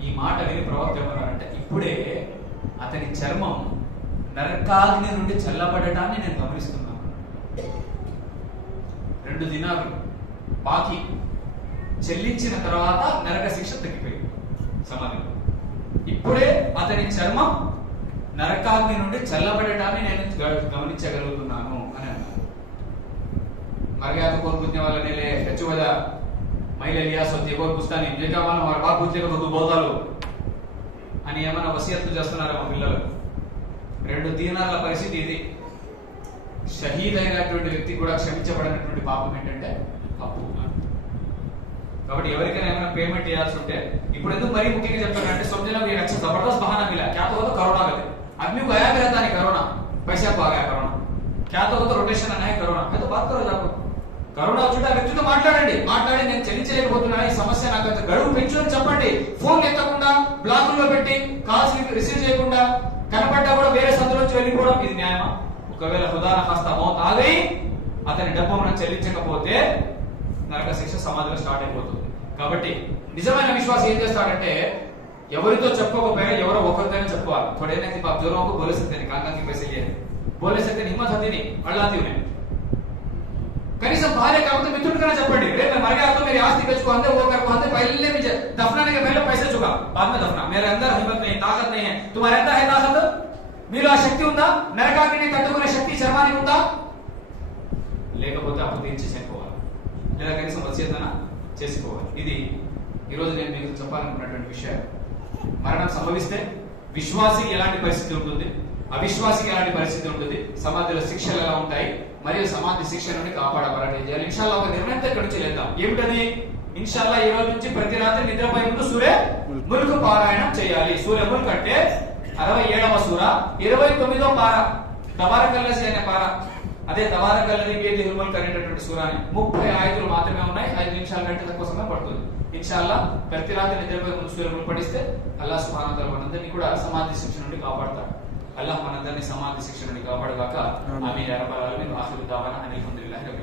ఈ మాట విని ప్రవక్త ఏమన్నారంటే, ఇప్పుడే అతని చర్మం నరకాగ్ని నుండి చల్లబడటాన్ని నేను గమనిస్తున్నాను. 2 దినాలు బాకీ చెల్లించిన తర్వాత నరక శిక్ష తగ్గిపోయింది సమాధిలో. ఇప్పుడే అతని చర్మం నరకాగ్ని నుండి చల్లబడటాన్ని నేను గమనించగలుగుతున్నాను అని అన్నారు. मर्यादा कौन पूछने वाला नहीं ले अच्छी वजह महिला लिया सोती कौन पूछता नहीं ये क्या मानो हमारे बाप पूछने को तू बोलता लो అని ఏమైనా వసియత్తు చేస్తున్నారా మా పిల్లలు? 2 దినాల పరిస్థితి ఇది. షహీద్ అయినటువంటి వ్యక్తి కూడా క్షమించబడినటువంటి పాపం ఏంటంటే అప్పు. కాబట్టి ఎవరికైనా ఏమైనా పేమెంట్ చేయాల్సి ఉంటే, ఇప్పుడు ఎందుకు మరీ ముఖ్యంగా చెప్తానంటే, समझना भी अच्छा जबरदस्त बहाना मिला. क्या तो कोरोना गए आदमी को आया भी रहता नहीं कोरोना, पैसा को आ गया कोरोना, क्या तो रोटेशन आना है कोरोना है तो बात करो जाको. కరోనా వచ్చిన వ్యక్తితో మాట్లాడండి, మాట్లాడి నేను చెల్లించలేకపోతున్నాను, ఈ సమస్య నాకు గడువు పెంచు అని చెప్పండి. ఫోన్ ఎత్తకుండా బ్లాకుల్లో పెట్టి కాల్స్ రిసీవ్ చేయకుండా కనపడ్డా కూడా వేరే సందులోంచి వెళ్ళిపోవడం ఇది న్యాయమా? ఒకవేళ హుదాన కాస్త మౌత్ ఆగి అతని డబ్బు మనం చెల్లించకపోతే నరక శిక్ష సమాధిలో స్టార్ట్ అయిపోతుంది. కాబట్టి నిజమైన విశ్వాసం ఏం చేస్తాడంటే, ఎవరితో చెప్పకపోయినా ఎవరో ఒకరితోనే చెప్పాలి. थोड़े ना कि आप जोरों को बोले सकते नहीं, कांगा की पैसे लिए बोले सकते, हिम्मत होती नहीं, अड़लाती उन्हें. कनीసం भार्य कामते मिथुन करना చెప్పండి, रे मैं मर गया तो मेरी आस्ती बेच को अंदर वो कर को अंदर पहले मुझे दफनाने के पहले पैसे चुका, बाद में दफना. मेरे अंदर हिम्मत नहीं, ताकत नहीं है, तुम्हारे अंदर है ताकत? మీలో ఆ శక్తి ఉందా? నరకాగ్నిని తట్టుకునే శక్తి చర్మానికి ఉందా? లేకపోతే అప్పు తీర్చి చనిపోవాలి, లేదా కనీసం వసియతన చేసుకోవాలి. ఇది ఈ రోజు నేను మీకు చెప్పాలనుకున్నటువంటి విషయం. మరణం సంభవిస్తే విశ్వాసికి ఎలాంటి పరిస్థితి ఉంటుంది, అవిశ్వాసికి ఎలాంటి పరిస్థితి ఉంటుంది, సమాధిలో శిక్షలు ఎలా ఉంటాయి, మరియు సమాధి శిక్ష నుండి కాపాడబడాలి. ఏం చేయాలి? ఇన్షాల్లా ఒక నిర్ణయంతో ఇక్కడ నుంచి లేద్దాం. ఏమిటది? ఇన్షాల్లా ఈ రోజు నుంచి ప్రతి రాత్రి నిద్రపోయే ముందు సూర్య ముల్క్ పారాయణం చేయాలి. సూర్య ముల్క్ అంటే 67వ సూర 29వ పార, తబారకల్లసి అనే పార. అదే తబారకల్లది బియదిల్ ముల్క్ అనేటటువంటి సూరాని 30 ఆయతులు మాత్రమే ఉన్నాయి. 5 నిమిషాల కంటే తక్కువ సమయం పడుతుంది. ఇన్షాల్లా ప్రతి రాత్రి నిద్రపోయే ముందు సూర్య ముల్క్ పఠిస్తే అల్లాహ్ సుబ్హానహు వ తఆలా మనందరినీ కూడా సమాధి శిక్ష నుండి కాపాడతాడు. అల్లాహ్ మనందరినీ సమాధి శిక్ష నుండి కాపాడుగాక. ఆమీన్ యా రబ్బల్ ఆలమీన్. ఆఖిరు దావానా అనిల్ హమ్దులిల్లాహి రబ్బిల్